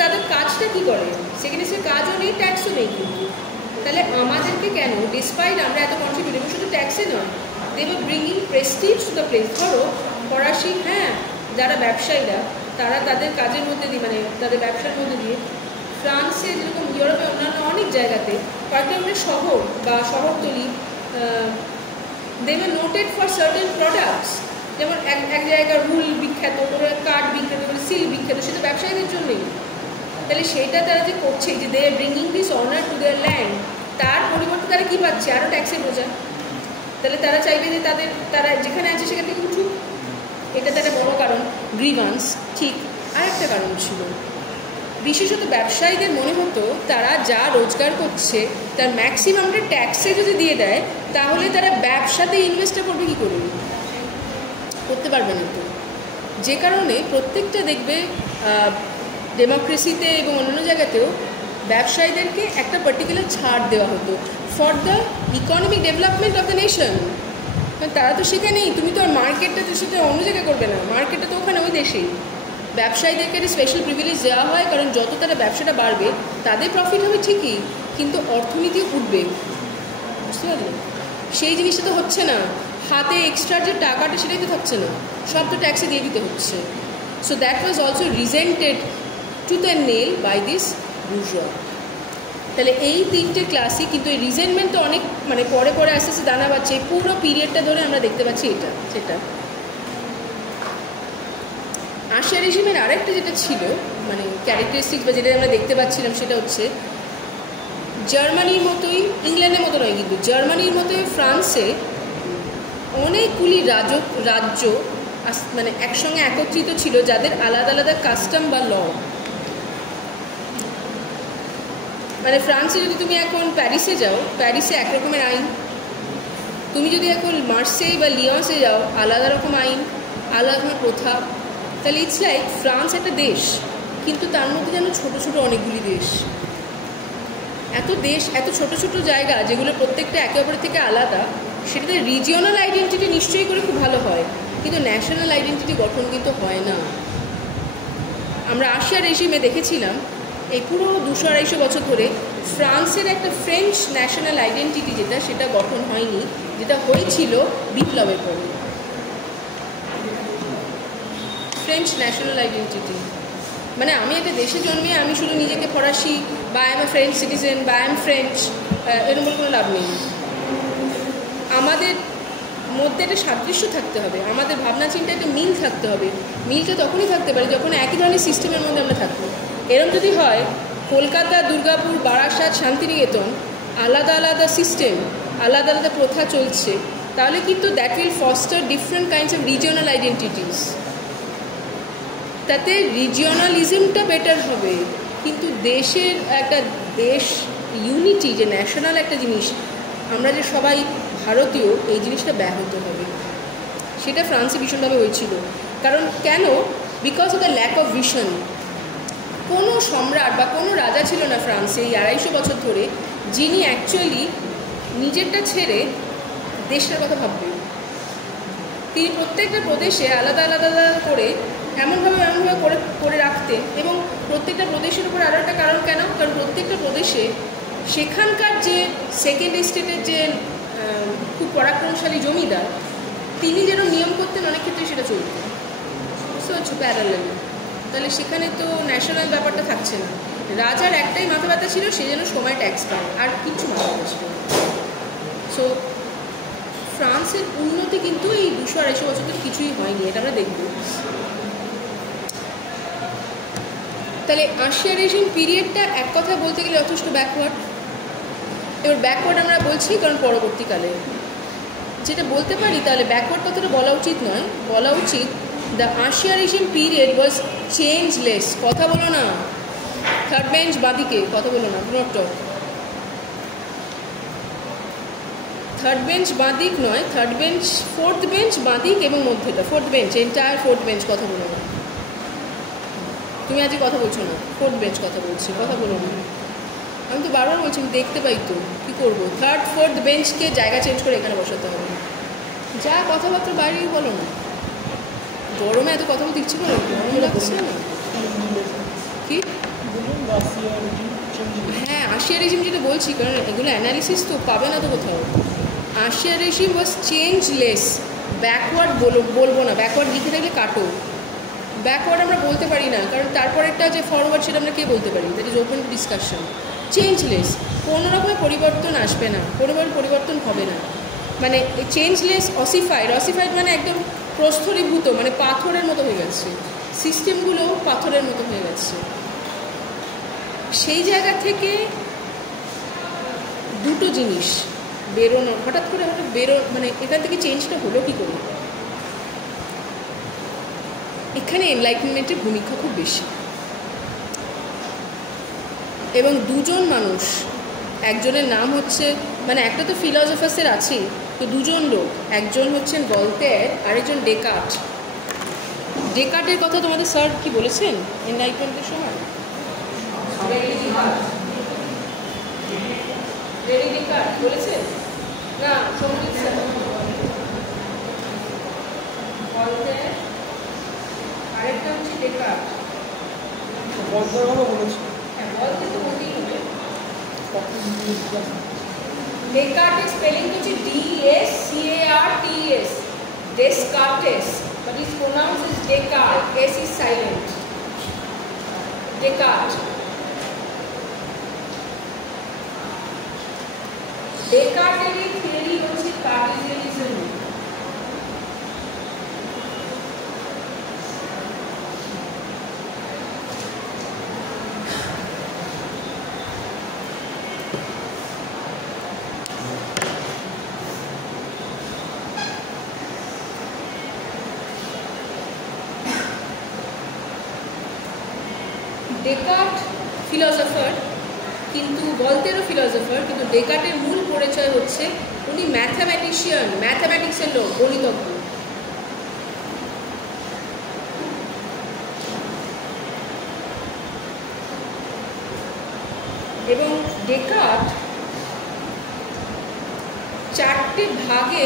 তাদের কাজটা কী করে? সেকেন্ড এস্টের কাজও নেই, ট্যাক্সও নেই, কিন্তু তাহলে আমাদেরকে কেন, ডিসপাইট আমরা এত কন্ট্রিবিউট, এবং শুধু ট্যাক্সে নয়, they were bringing prestige to the place. ধরো ফরাসি, হ্যাঁ যারা ব্যবসায়ীরা, তারা তাদের কাজের মধ্যে দিয়ে, মানে তাদের ব্যবসার মধ্যে দিয়ে ফ্রান্সে যেরকম ইউরোপে অন্যান্য অনেক জায়গাতে কয়েকটা শহর বা শহরতলি, they were noted for certain products. যেমন এক জায়গায় রুল বিখ্যাত, কোনো কাঠ বিখ্যাত, কোনো সিল বিখ্যাত, সেটা ব্যবসায়ীদের জন্যই। তাহলে সেইটা তারা যে করছে, যে they are bringing this honour to their land, তার পরিবর্তে তারা কী পাচ্ছে? আরও ট্যাক্সের বোঝা। তাহলে তারা চাইবে যে তারা যেখানে আছে সেখান থেকে উঠুক। এটা তো একটা বড় কারণ, গ্রিভান্স। ঠিক, আর একটা কারণ ছিল, বিশেষত ব্যবসায়ীদের মনে হতো তারা যা রোজগার করছে তার ম্যাক্সিমামটা ট্যাক্সে যদি দিয়ে দেয় তাহলে তারা ব্যবসাতে ইনভেস্টটা করবে কী করে, করতে পারবে না। তো যে কারণে প্রত্যেকটা দেখবে ডেমোক্রেসিতে এবং অন্যান্য জায়গাতেও ব্যবসায়ীদেরকে একটা পার্টিকুলার ছাড় দেওয়া হতো for the economic development of the nation. তারা তো সেখানেই, তুমি তো আর মার্কেটটা তো সেটা অন্য জায়গায় করবে না, মার্কেটটা তো ওখানে ওই দেশেই। ব্যবসায়ীদেরকে একটা স্পেশাল প্রিভিলেজ দেওয়া হয়, কারণ যত তারা ব্যবসাটা বাড়বে তাদের প্রফিট হবে ঠিকই, কিন্তু অর্থনীতি উঠবে, বুঝতে পারলেন? সেই জিনিসটা তো হচ্ছে না, হাতে এক্সট্রা যে টাকাটা সেটাই তো থাকছে না, সব তো ট্যাক্সে দিয়ে দিতে হচ্ছে। So that was also resented to the nail by this bourgeois. তাহলে এই তিনটে ক্লাসই কিন্তু এই রিজেন্টমেন্ট তো অনেক মানে পরে পরে আস্তে আস্তে দানা পাচ্ছে, এই পুরো পিরিয়ডটা ধরে আমরা দেখতে পাচ্ছি এটা সেটা। আশিয়া রেজিমের আরেকটা যেটা ছিল মানে ক্যারেক্টারিস্টিক্স বা যেটা আমরা দেখতে পাচ্ছিলাম সেটা হচ্ছে জার্মানির মতোই, ইংল্যান্ডের মতো নয় কিন্তু জার্মানির মতোই ফ্রান্সে অনেকগুলি রাজ্য মানে একসঙ্গে একত্রিত ছিল যাদের আলাদা আলাদা কাস্টম বা ল। মানে ফ্রান্সে যদি তুমি এখন প্যারিসে যাও, প্যারিসে একরকমের আইন, তুমি যদি এখন মার্সেই বা লিয়ন্সে যাও আলাদা রকম আইন, আলাদা রকমের প্রথা। তাহলে ইটস লাইক ফ্রান্স একটা দেশ, কিন্তু তার মধ্যে যেন ছোটো ছোটো অনেকগুলি দেশ, এত ছোট ছোট জায়গা যেগুলো প্রত্যেকটা একে অপরের থেকে আলাদা। সেটাতে রিজিওনাল আইডেন্টিটি নিশ্চয়ই করে খুব ভালো হয়, কিন্তু ন্যাশনাল আইডেন্টিটি গঠন কিন্তু হয় না। আমরা আশিয়া রেজিমে দেখেছিলাম এই পুরো 200-250 বছর ধরে ফ্রান্সের একটা ফ্রেঞ্চ ন্যাশনাল আইডেন্টিটি সেটা গঠন হয়নি, যেটা হয়েছিল বিপ্লবের পরে। ফ্রেঞ্চ ন্যাশনাল আইডেন্টিটি মানে আমি একটা দেশে জন্মে আমি শুধু নিজেকে ফরাসি বা I M A French citizen বা আই এম ফ্রেঞ্চ, এরকম কোনো লাভ নেই। আমাদের মধ্যে একটা সাদৃশ্য থাকতে হবে, আমাদের ভাবনা চিন্তা একটা মিল থাকতে হবে। মিলটা তখনই থাকতে পারে যখন একই ধরনের সিস্টেমের মধ্যে আমরা থাকবো। এরকম যদি হয় কলকাতা, দুর্গাপুর, বারাসাত, শান্তিনিকেতন আলাদা আলাদা সিস্টেম, আলাদা আলাদা প্রথা চলছে, তাহলে কিন্তু that will foster different kinds of regional identities. তাতে রিজিওনালিজমটা বেটার হবে, কিন্তু দেশের একটা দেশ ইউনিটি যে ন্যাশনাল একটা জিনিস, আমরা যে সবাই ভারতীয়, এই জিনিসটা ব্যাহত হবে। সেটা ফ্রান্সে ভীষণভাবে হয়েছিল। কারণ কেন? Because of the lack of vision. কোনো সম্রাট বা কোনো রাজা ছিল না ফ্রান্সে এই 250 বছর ধরে যিনি অ্যাকচুয়ালি নিজেরটা ছেড়ে দেশটার কথা ভাববেন। তিনি প্রত্যেকটা প্রদেশে আলাদা আলাদা করে এমনভাবে করে রাখতেন, এবং প্রত্যেকটা প্রদেশের উপর আরও একটা কারণ কেন, কারণ প্রত্যেকটা প্রদেশে সেখানকার যে সেকেন্ড এস্টেটের যে খুব পরাক্রমশালী জমিদার, তিনি যেন নিয়ম করতেন অনেক ক্ষেত্রে সেটা চলত। সো হচ্ছে প্যারালেল। তাহলে সেখানে তো ন্যাশনাল ব্যাপারটা থাকছে না। রাজার একটাই মাথা ব্যথা ছিল, সে যেন সময় ট্যাক্স পায়, আর কিচ্ছু মাথা ব্যথা ছিল। সো ফ্রান্সের উন্নতি কিন্তু এই 200-250 বছর ধরে কিছুই হয়নি, এটা আমরা দেখব। তাহলে আশিয়া রেজিম পিরিয়ডটা এক কথা বলতে গেলে যথেষ্ট ব্যাকওয়ার্ড। এবার ব্যাকওয়ার্ড আমরা বলছি কারণ পরবর্তীকালে যেটা বলতে পারি, তাহলে ব্যাকওয়ার্ড কথাটা বলা উচিত নয়, বলা উচিত দ্য আশিয়া রেজিম পিরিয়ড ওয়াজ চেঞ্জলেস। কথা বলো না, থার্ড বেঞ্চ বাদিকে কথা বলো না, নট টক। থার্ড বেঞ্চ বাদিক নয়, থার্ড বেঞ্চ, ফোর্থ বেঞ্চ বাদিক এবং মধ্যেটা fourth bench, entire fourth bench কথা বলো না। তুমি আজকে কথা বলছো না, ফোর্থ বেঞ্চ কথা বলছি, কথা বলো না। আমি তো বারবার বলছি, আমি দেখতে পাই তো কী করবো। থার্ড ফোর্থ বেঞ্চকে জায়গা চেঞ্জ করে এখানে বসাতে হবে। যা কথাবার্তা বাইরে বলো না, গরমে এত কথা বলতে ইচ্ছে করে, গরম লাগছে না কি? হ্যাঁ, আশিয়া রেজিম যেটা বলছি, কারণ এগুলো অ্যানালিসিস তো পাবে না তো কোথাও। আশিয়া রেজিম ওয়াজ চেঞ্জলেস। ব্যাকওয়ার্ড বলবো না, ব্যাকওয়ার্ড লিখে থাকলে কাটো। ব্যাকওয়ার্ড আমরা বলতে পারি না, কারণ তারপরেরটা যে ফরওয়ার্ড সেটা আমরা কে বলতে পারি? That is open to discussion. Changeless, কোনো রকমের পরিবর্তন আসবে না, কোনো পরিবর্তন হবে না। মানে চেঞ্জলেস, অসিফাইড। অসিফাইড মানে একদম প্রস্তরীভূত, মানে পাথরের মতো হয়ে গেছে, সিস্টেমগুলো পাথরের মতো হয়ে গেছে। সেই জায়গা থেকে দুটো জিনিস, বেরোনো, হঠাৎ করে মানে এখান থেকে চেঞ্জটা হলো কী করে? এখানে এনলাইটেনমেন্টের ভূমিকা খুব বেশি। এবং দুজন মানুষ, একজনের নাম হচ্ছে, মানে একটা তো ফিলসফার্সের আছেই, তো দুজন লোক, একজন হচ্ছেন ভলতেয়ার, আরেকজন ডেকার্ট। ডেকার্টের কথা তোমাদের স্যার কি বলেছেন এনলাইটমেন্টের সময়? রেনি ডেকার্ট বলেছেন না? সঙ্গীত স্যার, ভলতেয়ার, আরেকটা হচ্ছে ডেকার্ট। বলেছে হ্যাঁ, ভলতেয়ার তো বলতেই হবে। ডেকার্টের স্পেলিং হচ্ছে DESCARTES, Descartes, but it's pronounced as Descartes. S is silent. Descartes. ডেকার্টের থিওরি হচ্ছে কার্টেসিয়ানিজম। ডেকার্ট ফিলসফার, কিন্তু ভলতেয়ারও ফিলসফার, কিন্তু ডেকার্টের মূল পরিচয় হচ্ছে উনি ম্যাথামেটিশিয়ান, ম্যাথামেটিক্সের লোক, গণিতজ্ঞ। এবং ডেকার্ট চারটে ভাগে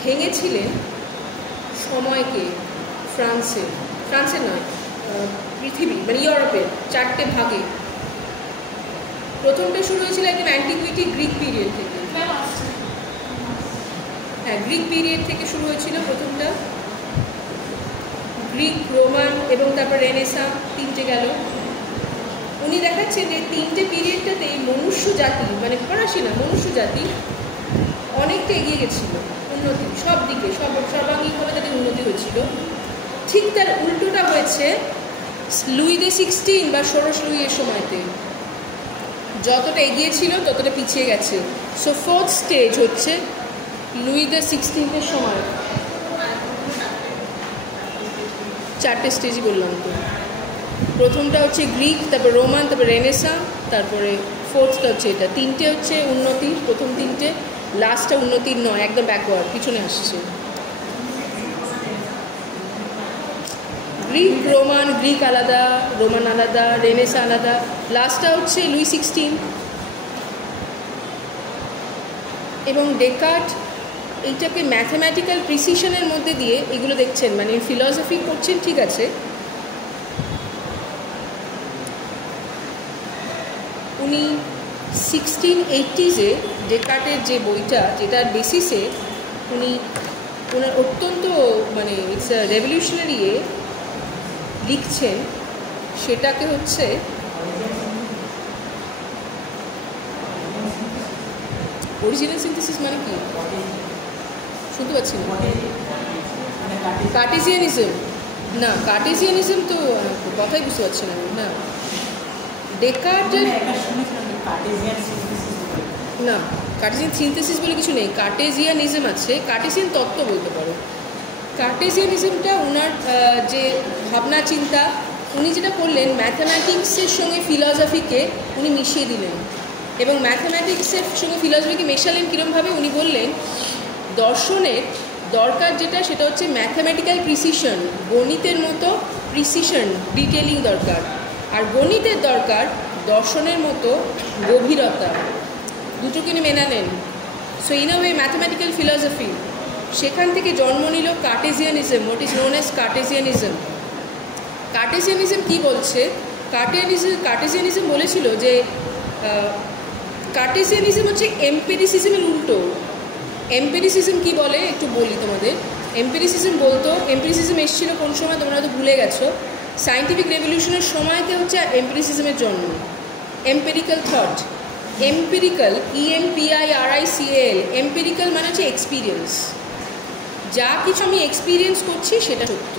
ভেঙেছিলেন সময়কে, ফ্রান্সের নয়, পৃথিবী মানে ইউরোপের চারটে ভাগে। প্রথমটা শুরু হয়েছিল একদম অ্যান্টিকুইটি গ্রিক পিরিয়ড থেকে। হ্যাঁ, গ্রিক পিরিয়ড থেকে শুরু হয়েছিল প্রথমটা, গ্রিক, রোমান এবং তারপর রেনেসাঁ, তিনটে গেল। উনি দেখাচ্ছেন যে তিনটে পিরিয়ডটাতেই মনুষ্য জাতি, মানে ফরাসি না, মনুষ্য জাতি অনেকটা এগিয়ে গেছিল, উন্নতি সব দিকে, সর্বাঙ্গীনভাবে তাদের উন্নতি হয়েছিল। ঠিক তার উল্টোটা হয়েছে লুই দ্য 16 বা ষোড়শ লুইয়ের সময়তে। যতটা এগিয়ে ছিল ততটা পিছিয়ে গেছে। সো ফোর্থ স্টেজ হচ্ছে লুই দ্য 16 সময়। চারটে স্টেজই বললাম তো। প্রথমটা হচ্ছে গ্রিক, তারপর রোমান, তারপর রেনেসাঁ, তারপরে ফোর্থটা হচ্ছে এটা। তিনটে হচ্ছে উন্নতি, প্রথম তিনটে, লাস্টটা উন্নতির নয়, একদম ব্যাকওয়ার্ড, পিছনে আসছে। গ্রিক রোমান, গ্রিক আলাদা, রোমান আলাদা, রেনেসাঁ আলাদা, লাস্টটা হচ্ছে লুই 16। এবং ডেকার্ট এইটাকে ম্যাথামেটিক্যাল প্রিসিশনের মধ্যে দিয়ে এগুলো দেখছেন, মানে ফিলসফি করছেন ঠিক আছে, উনি 1680s ডেকার্টের যে বইটা, যেটার বেসিসে উনি ওনার অত্যন্ত মানে ইটস আ রেভলিউশনারি লিখছেন, সেটাকে হচ্ছে অরিজিনাল সিনথেসিস। মানে কি শুনতে পাচ্ছি না? কার্টেসিয়ানিজম না, কার্টেসিয়ানিজম তো কথাই বুঝতে পারছি না। না, ডেকার্টের না, কার্টেসিয়ান সিনথেসিস বলে কিছু নেই, কার্টেসিয়ানিজম আছে, কার্টেসিয়ান তত্ত্ব বলতে পারো। কার্টেসিয়ানিজমটা ওনার যে ভাবনা চিন্তা, উনি যেটা করলেন ম্যাথামেটিক্সের সঙ্গে ফিলসফিকে উনি মিশিয়ে দিলেন। এবং ম্যাথামেটিক্সের সঙ্গে ফিলসফিকে মেশালেন কীরমভাবে? উনি বললেন দর্শনের দরকার যেটা, সেটা হচ্ছে ম্যাথামেটিক্যাল প্রিসিশন, গণিতের মতো প্রিসিশন, ডিটেলিং দরকার। আর গণিতের দরকার দর্শনের মতো গভীরতা, দুটোকে উনি মেনে নেন। So in a way mathematical philosophy সেখান থেকে জন্ম নিল কার্টেসিয়ানিজম, হোয়াট ইজ নোন অ্যাজ কার্টেসিয়ানিজম। কার্টেসিয়ানিজম কী বলছে? কার্টেসিয়ানিজম বলেছিল যে কার্টেসিয়ানিজম হচ্ছে এম্পিরিসিজমের উল্টো। এম্পিরিসিজম কী বলে একটু বলি তোমাদের। এম্পিরিসিজম বলতো, এম্পিরিসিজম এসেছিলো কোন সময় তোমরা হয়তো ভুলে গেছো, সায়েন্টিফিক রেভলিউশনের সময়তে হচ্ছে এম্পিরিসিজমের জন্ম। Empirical thought, empirical, EMPIRICAL, empirical মানে হচ্ছে এক্সপিরিয়েন্স। যা কিছু আমি এক্সপিরিয়েন্স করছি সেটা সত্য।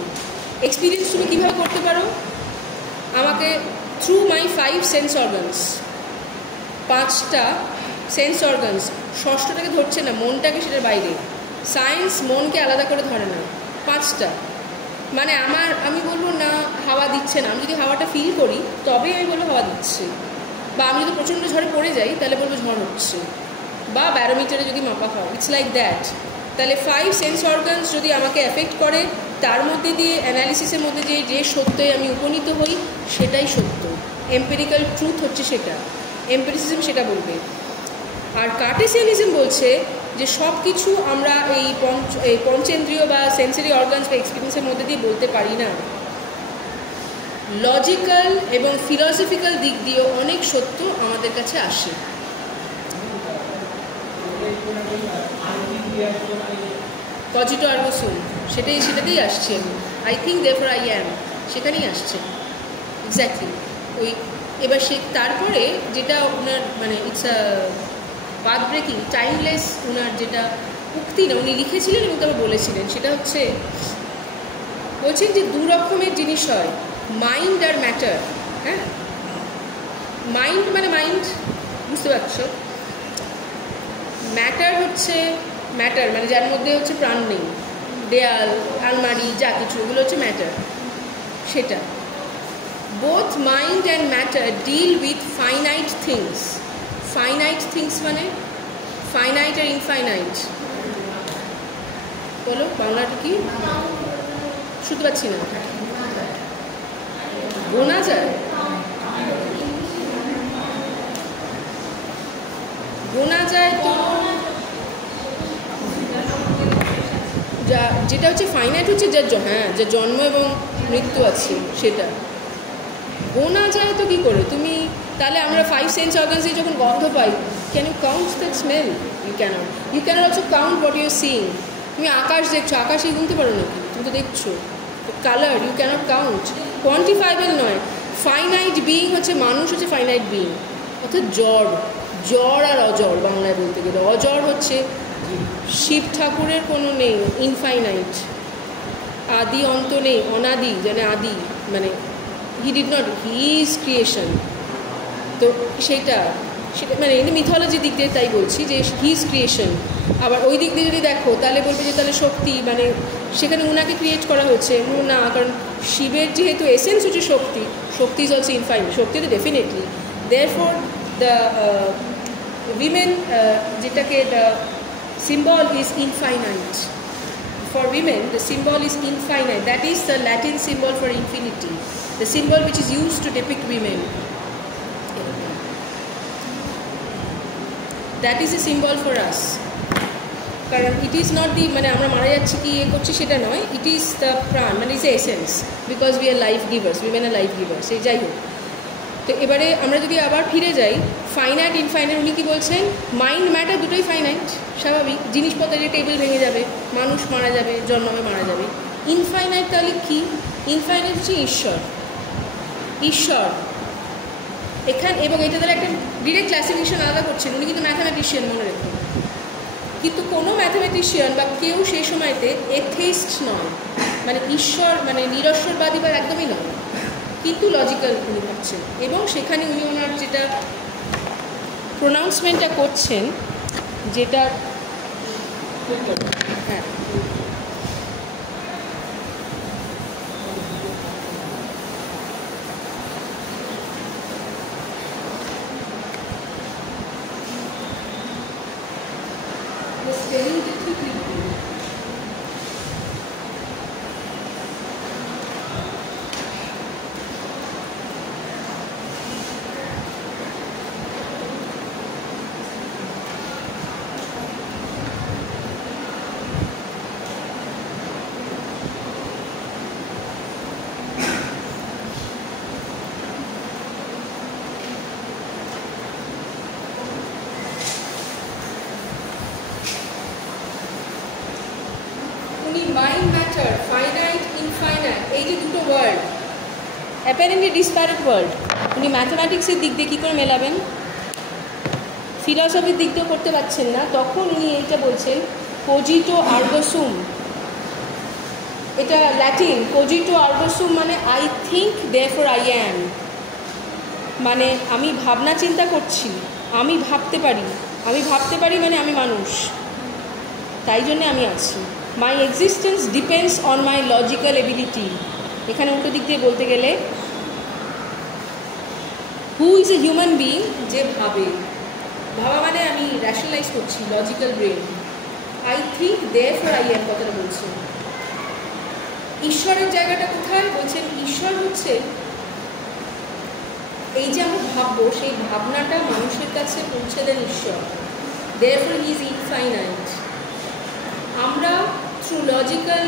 এক্সপিরিয়েন্স তুমি কীভাবে করতে পারো? আমাকে থ্রু মাই 5 সেন্স অর্গানস, 5টা সেন্স অর্গানস, ষষ্ঠটাকে ধরছে না, মনটাকে সেটার বাইরে। সায়েন্স মনকে আলাদা করে ধরে না। 5টা, মানে আমি বলবো না হাওয়া দিচ্ছে না, আমি যদি হাওয়াটা ফিল করি তবেই আমি বলবো হাওয়া দিচ্ছে, বা আমি যদি প্রচণ্ড ঝড়ে পড়ে যাই তাহলে বলবো ঝড় হচ্ছে, বা ব্যারোমিটারে যদি মাপা হয়, ইটস লাইক দ্যাট। তাহলে 5 সেন্স অর্গানস যদি আমাকে এফেক্ট করে, তার মধ্যে দিয়ে অ্যানালিসিসের মধ্যে দিয়ে যে সত্যে আমি উপনীত হই সেটাই সত্য, এম্পেরিক্যাল ট্রুথ হচ্ছে সেটা, এম্পেরিসিজম সেটা বলবে। আর কার্টেসিয়ানিজম বলছে যে সব কিছু আমরা এই পঞ্চেন্দ্রিয় বা সেন্সরি অর্গানস বা এক্সপিরিয়েন্সের মধ্যে দিয়ে বলতে পারি না। লজিক্যাল এবং ফিলসফিক্যাল দিক দিয়েও অনেক সত্য আমাদের কাছে আসে। কজিটো আর্গো সুম, সেটাতেই আসছে আমি, I think therefore I am, সেখানেই আসছে এক্স্যাক্টলি ওই। এবার তারপরে যেটা ওনার মানে it's a path breaking, timeless, ওনার যেটা উক্তি না উনি লিখেছিলেন এবং তারপর বলেছিলেন, সেটা হচ্ছে বলছেন যে 2 রকমের জিনিস হয়, মাইন্ড আর ম্যাটার। হ্যাঁ, মাইন্ড মানে মাইন্ড, বুঝতে পারছো? ম্যাটার হচ্ছে ম্যাটার মানে যার মধ্যে হচ্ছে প্রাণ নেই, দেয়াল, আলমারি, যা কিছু ওগুলো হচ্ছে ম্যাটার, সেটা। Both mind and matter deal with finite things. Finite things মানে ফাইনাইট আর ইনফাইনাইট, বলো বাংলাটা কি? শুনতে পাচ্ছি না। গোনা যায়, গোনা যায় তো যেটা হচ্ছে ফাইনাইট হচ্ছে যা জন্ম এবং মৃত্যু আছে সেটা। গোনা যায় তো কী করে তুমি? তাহলে আমরা 5 সেন্স অর্গানসে যখন গন্ধ পাই, can you count that smell? You can also count what you seeing. তুমি আকাশ দেখছো, আকাশে গুনতে পারো নাকি? তুমি তো দেখছো। Colour you cannot count, quantifiable নয়। ফাইনাইট বিইং হচ্ছে মানুষ, হচ্ছে ফাইনাইট বিইং, অর্থাৎ জড় আর অজড় বাংলায় বলতে গেলে। অজড় হচ্ছে শিব ঠাকুরের কোনো নেই, ইনফাইনাইট, আদি অন্ত নেই, অনাদি মানে আদি, মানে he did not, he is creation. তো সেটা মানে মিথোলজি দিক দিয়ে তাই বলছি যে হি ইজ ক্রিয়েশন। আবার ওই দিক দিয়ে যদি দেখো তাহলে বলবে যে তাহলে শক্তি, মানে সেখানে উনাকে ক্রিয়েট করা হয়েছে না, কারণ শিবের যেহেতু এসেন্স হচ্ছে শক্তি, শক্তি ইজ অলসো ইনফাইনাইট, শক্তি তো ডেফিনেটলি। দেয়ারফর দ্য উইমেন, যেটাকে the symbol is infinite. For women, the symbol is infinite. That is the Latin symbol for infinity. The symbol which is used to depict women. That is a symbol for us. কারণ it is not the মানে আমরা মারা যাচ্ছি কি করছি সেটা নয়, it is the প্রাণ, মানে is the essence, because we are life givers, women are life givers. সেই যাই হোক, তো এবারে আমরা যদি আবার ফিরে যাই ফাইনাইট ইনফাইনাইট, উনি কী বলছেন? মাইন্ড ম্যাটার দুটোই ফাইনাইট, স্বাভাবিক। জিনিসপত্রের টেবিল ভেঙে যাবে, মানুষ মারা যাবে, জন্মাবে মারা যাবে। ইনফাইনাইট তাহলে কি? ইনফাইনাইট হচ্ছে ঈশ্বর এখানে, এবং এটা দ্বারা একটা ডিরেক্ট ক্লাসিফিকেশন আলাদা করছেন উনি, কিন্তু ম্যাথামেটিশিয়ান, মনে রেখো। কিন্তু কোনো ম্যাথামেটিশিয়ান বা কেউ সেই সময়তে এথেইস্ট নয়, মানে ঈশ্বর মানে নিরশ্বরবাদী বা একদমই নয়, কিন্তু লজিক্যাল উনি হচ্ছেন। এবং সেখানে উনি ওনার যেটা প্রোনাউন্সমেন্টটা করছেন, যেটা হ্যাঁ মাইন্ড ম্যাটার, ফাইনাইট ইনফাইনাইট, এই যে দুটো ওয়ার্ড অ্যাপারেন্টলি ডিসপ্যারেট ওয়ার্ড, উনি ম্যাথামেটিক্সের দিক দিয়ে কী করে মেলাবেন? ফিলসফির দিক দিয়েও করতে পারছেন না। তখন উনি এইটা বলছেন কোজিটো আর্গো সুম। এটা ল্যাটিন, কোজিটো আর্গো সুম মানে আই থিঙ্ক দেয়ারফর আই অ্যাম, মানে আমি ভাবনা চিন্তা করছি, আমি ভাবতে পারি, আমি ভাবতে পারি মানে আমি মানুষ, তাই জন্যে আমি আছি। My existence depends on my logical ability. এখানে উল্টো দিক দিয়ে বলতে গেলে who is a human being, যে ভাবে। ভাবা মানে আমি র্যাশনালাইজ করছি, logical brain. I think therefore I am, কথাটা বলছি। ঈশ্বরের জায়গাটা কোথায় বলছেন? ঈশ্বর হচ্ছে এই যে আমরা ভাববো, সেই ভাবনাটা মানুষের কাছে পৌঁছে দেন ঈশ্বর। Therefore he is infinite. আমরা through logical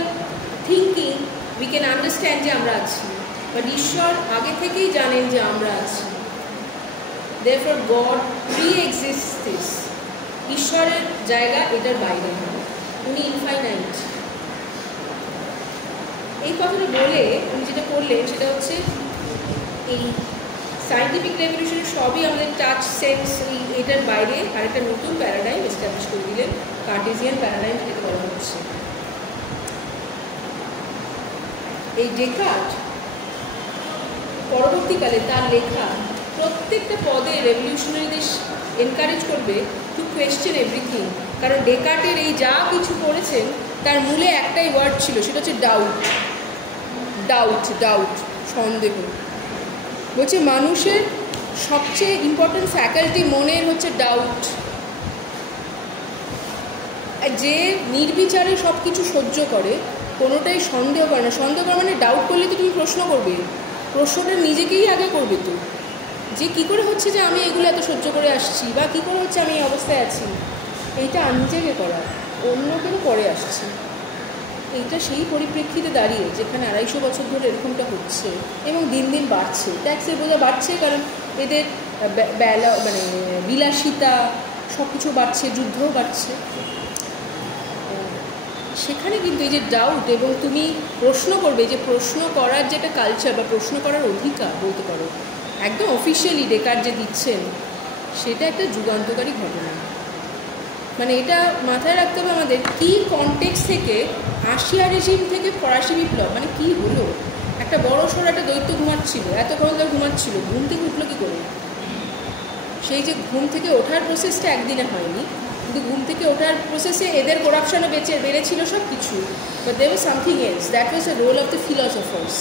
thinking we can understand যে আমরা আছি, বাট ঈশ্বর আগে থেকেই জানেন যে আমরা আছি। Therefore god pre-exists this. ঈশ্বরের জায়গা এটার বাইরে, উনি ইনফাইনাইট। এই কথাটা বলে উনি যেটা করলেন সেটা হচ্ছে এই সায়েন্টিফিক রেভলিউশনের সবই আমাদের টাচ সেন্স এটার বাইরে আরেকটা নতুন প্যারাডাইম এস্টাবলিশ করে দিলেন, কার্টেসিয়ান প্যারাডাইম যেটা বলা হচ্ছে। এই ডেকার্ট পরবর্তীকালে তার লেখা প্রত্যেকটা পদে রেভলিউশনারিদের এনকারেজ করবে টু কোয়েশ্চেন এভরিথিং। কারণ ডেকার্টের এই যা কিছু করেছেন তার মূলে একটাই ওয়ার্ড ছিল, সেটা হচ্ছে ডাউট। ডাউট, ডাউট, সন্দেহ। বলছে মানুষের সবচেয়ে ইম্পর্টেন্ট ফ্যাকাল্টি মনের হচ্ছে ডাউট। যে নির্বিচারে সব কিছু সহ্য করে, কোনোটাই সন্দেহ করে না। সন্দেহ করে মানে ডাউট করলে তো তুমি প্রশ্ন করবে, প্রশ্নটা নিজেকেই আগে করবে তো, যে কী করে হচ্ছে যে আমি এগুলো এত সহ্য করে আসছি, বা কী করে হচ্ছে আমি এই অবস্থায় আছি। এইটা নিজেকে করা, অন্য কেউ পরে আসছে। এইটা সেই পরিপ্রেক্ষিতে দাঁড়িয়ে যেখানে 250 বছর ধরে এরকমটা হচ্ছে এবং দিন দিন বাড়ছে। ট্যাক্সের বোঝা বাড়ছে, কারণ এদের মানে বিলাসিতা সব কিছু বাড়ছে, যুদ্ধও বাড়ছে। সেখানে কিন্তু এই যে ডাউট এবং তুমি প্রশ্ন করবে, যে প্রশ্ন করার যেটা কালচার বা প্রশ্ন করার অধিকার বলতে পারো, একদম অফিসিয়ালি ডেকার্ট যে দিচ্ছেন, সেটা একটা যুগান্তকারী ঘটনা। মানে এটা মাথায় রাখতে হবে আমাদের, কী কনটেক্সট থেকে আশিয়া রেজিম থেকে ফরাসি বিপ্লব, মানে কী হলো। একটা বড় সড়ো একটা দৈত্য ঘুমাচ্ছিল, এতক্ষণ ধরে ঘুমাচ্ছিল, ঘুম থেকে উঠলো কী করে? সেই যে ঘুম থেকে ওঠার প্রসেসটা একদিনে হয়নি, কিন্তু ঘুম থেকে ওঠার প্রসেসে এদের করাপশনও বেড়েছিল সব কিছু। But there was something else, that was the role of the philosophers.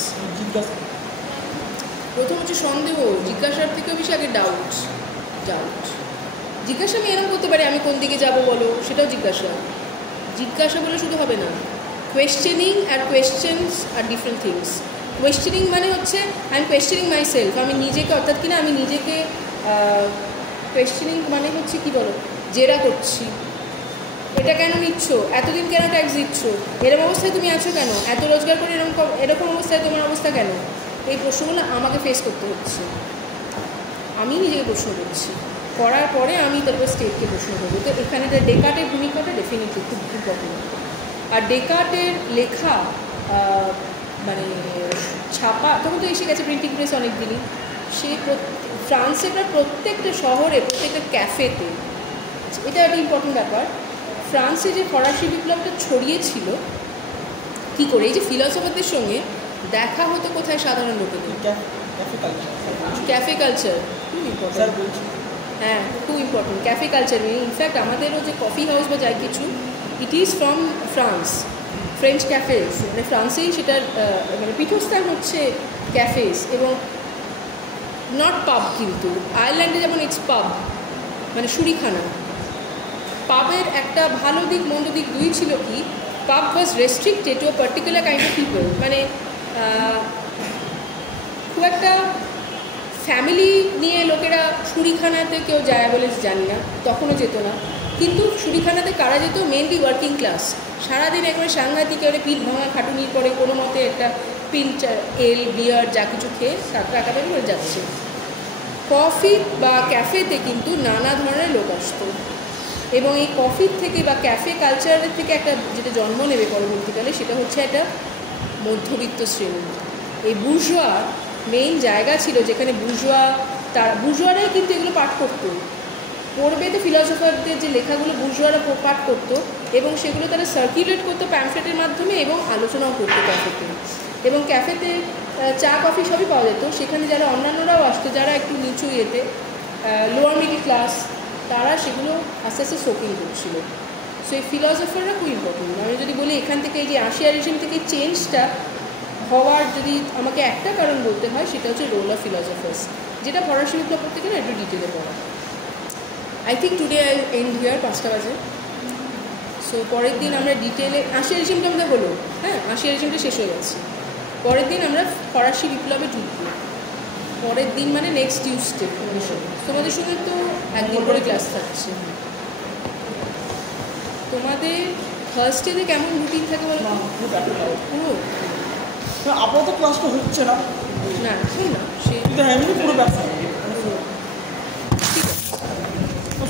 প্রথম হচ্ছে সন্দেহ, জিজ্ঞাসার থেকেও বেশি আগে ডাউট। ডাউট জিজ্ঞাসা আমি এরকম করতে পারি, আমি কোন দিকে যাব বলো, সেটাও জিজ্ঞাসা। জিজ্ঞাসা বলে শুধু হবে না, কোয়েশ্চেনিং আর কোয়েশ্চেন্স আর ডিফারেন্ট থিংস। কোয়েশ্চেনিং মানে হচ্ছে I am questioning my self, আমি নিজেকে, অর্থাৎ কিনা আমি নিজেকে কোয়েশ্চেনিং মানে হচ্ছে কি বলো, জেরা করছি। এটা কেন নিচ্ছ, এতদিন কেন ট্যাক্স দিচ্ছ, এরকম অবস্থায় তুমি আছো কেন, এত রোজগার করে এরকম অবস্থায় তোমার অবস্থা কেন? এই প্রশ্নগুলো আমাকে ফেস করতে হচ্ছে, আমি নিজেকে প্রশ্ন করছি। করার পরে আমি তারপর স্টেটকে প্রশ্ন করবো। তো এখানে ডেকার্টের ভূমিকাটা ডেফিনেটলি খুব ইম্পর্টেন্ট। আর ডেকার্টের লেখা মানে ছাপা, তখন তো এসে গেছে প্রিন্টিং প্রেস অনেক দিনই। সে ফ্রান্সের প্রত্যেকটা শহরে, প্রত্যেকটা ক্যাফেতে, এটা একটা ইম্পর্টেন্ট ব্যাপার। ফ্রান্সে যে ফরাসি বিপ্লবটা ছড়িয়েছিল কী করে, এই যে ফিলসফারদের সঙ্গে দেখা হতো কোথায়, সাধারণ লোকেদের ক্যাফে কালচার খুব ইম্পর্টেন্ট। হ্যাঁ, খুব ইম্পর্টেন্ট ক্যাফে কালচার। ইনফ্যাক্ট আমাদেরও যে কফি হাউস বা যাই কিছু, it is from France, French cafes. মানে ফ্রান্সেই সেটার মানে পীঠস্থান হচ্ছে ক্যাফেস, এবং নট পাব। কিন্তু আয়ারল্যান্ডে যেমন ইটস পাব, মানে শুরিখানা। পাবের একটা ভালো দিক মন্দ দিক দুই ছিল। কি, pub was restricted to a particular kind of people. মানে খুব একটা ফ্যামিলি নিয়ে লোকেরা শুরিখানাতে কেউ যায় বলে জানি না, তখনও যেত না। কিন্তু শুরিখানাতে কারা যেত, মেনলি ওয়ার্কিং ক্লাস। সারাদিন একবারে সাংঘাতিক এবারে পিঠ ভাঙা খাটুনির পরে কোনো মতে একটা পিঞ্চ এল বিয়ার যা কিছু খেয়ে টাকা বের করে যাচ্ছে। কফি বা ক্যাফেতে কিন্তু নানা ধরনের লোক আসতো, এবং এই কফির থেকে বা ক্যাফে কালচারের থেকে একটা যেটা জন্ম নেবে পরবর্তীকালে, সেটা হচ্ছে একটা মধ্যবিত্ত শ্রেণী। এই বুর্জোয়া মেইন জায়গা ছিল যেখানে বুর্জোয়ারাই কিন্তু এগুলো পাঠ করতো। পড়বে তো ফিলসফারদের যে লেখাগুলো বুর্জোয়ারা পাঠ করতো, এবং সেগুলো তারা সার্কুলেট করতো প্যামফ্লেটের মাধ্যমে, এবং আলোচনাও করতো ক্যাফেতে। এবং ক্যাফেতে চা কফি সবই পাওয়া যেত। সেখানে যারা অন্যান্যরাও আসতো, যারা একটু নিচু ইয়েতে, লোয়ার মিডল ক্লাস, তারা সেগুলো আস্তে আস্তে সোকিং করছিল। সো এই ফিলসফাররা খুব ইম্পর্টেন্ট। আমি যদি বলি এখান থেকে এই যে আশিয়ারিজম থেকে চেঞ্জটা হওয়ার যদি আমাকে একটা কারণ বলতে হয়, সেটা হচ্ছে রোল অফ ফিলসফার্স, যেটা ফরাসি বিপ্লব পড়তে গেলে একটু ডিটেলে পড়া। I think today I end here, 5টা বাজে। সো পরের দিন আমরা ডিটেলে আশিয়ারিজমটা আমাদের হলো, হ্যাঁ আশিয়ারিজমটা শেষ হয়ে যাচ্ছে। পরের দিন আমরা ফরাসি বিপ্লবে ঢুকবো। পরের দিন মানে নেক্সট টিউসডে তোমাদের সঙ্গে তো একদিন করে ক্লাস থাকছে। তোমাদের থার্সডেতে কেমন রুটিন থাকে বলো? আপাতত ক্লাসটা হচ্ছে না, না এখন না, সে এমনি পুরো ব্যবসা। ঠিক আছে,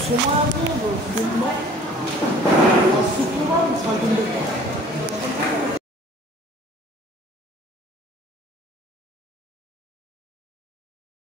সময় আছে শুক্রবার 3:30।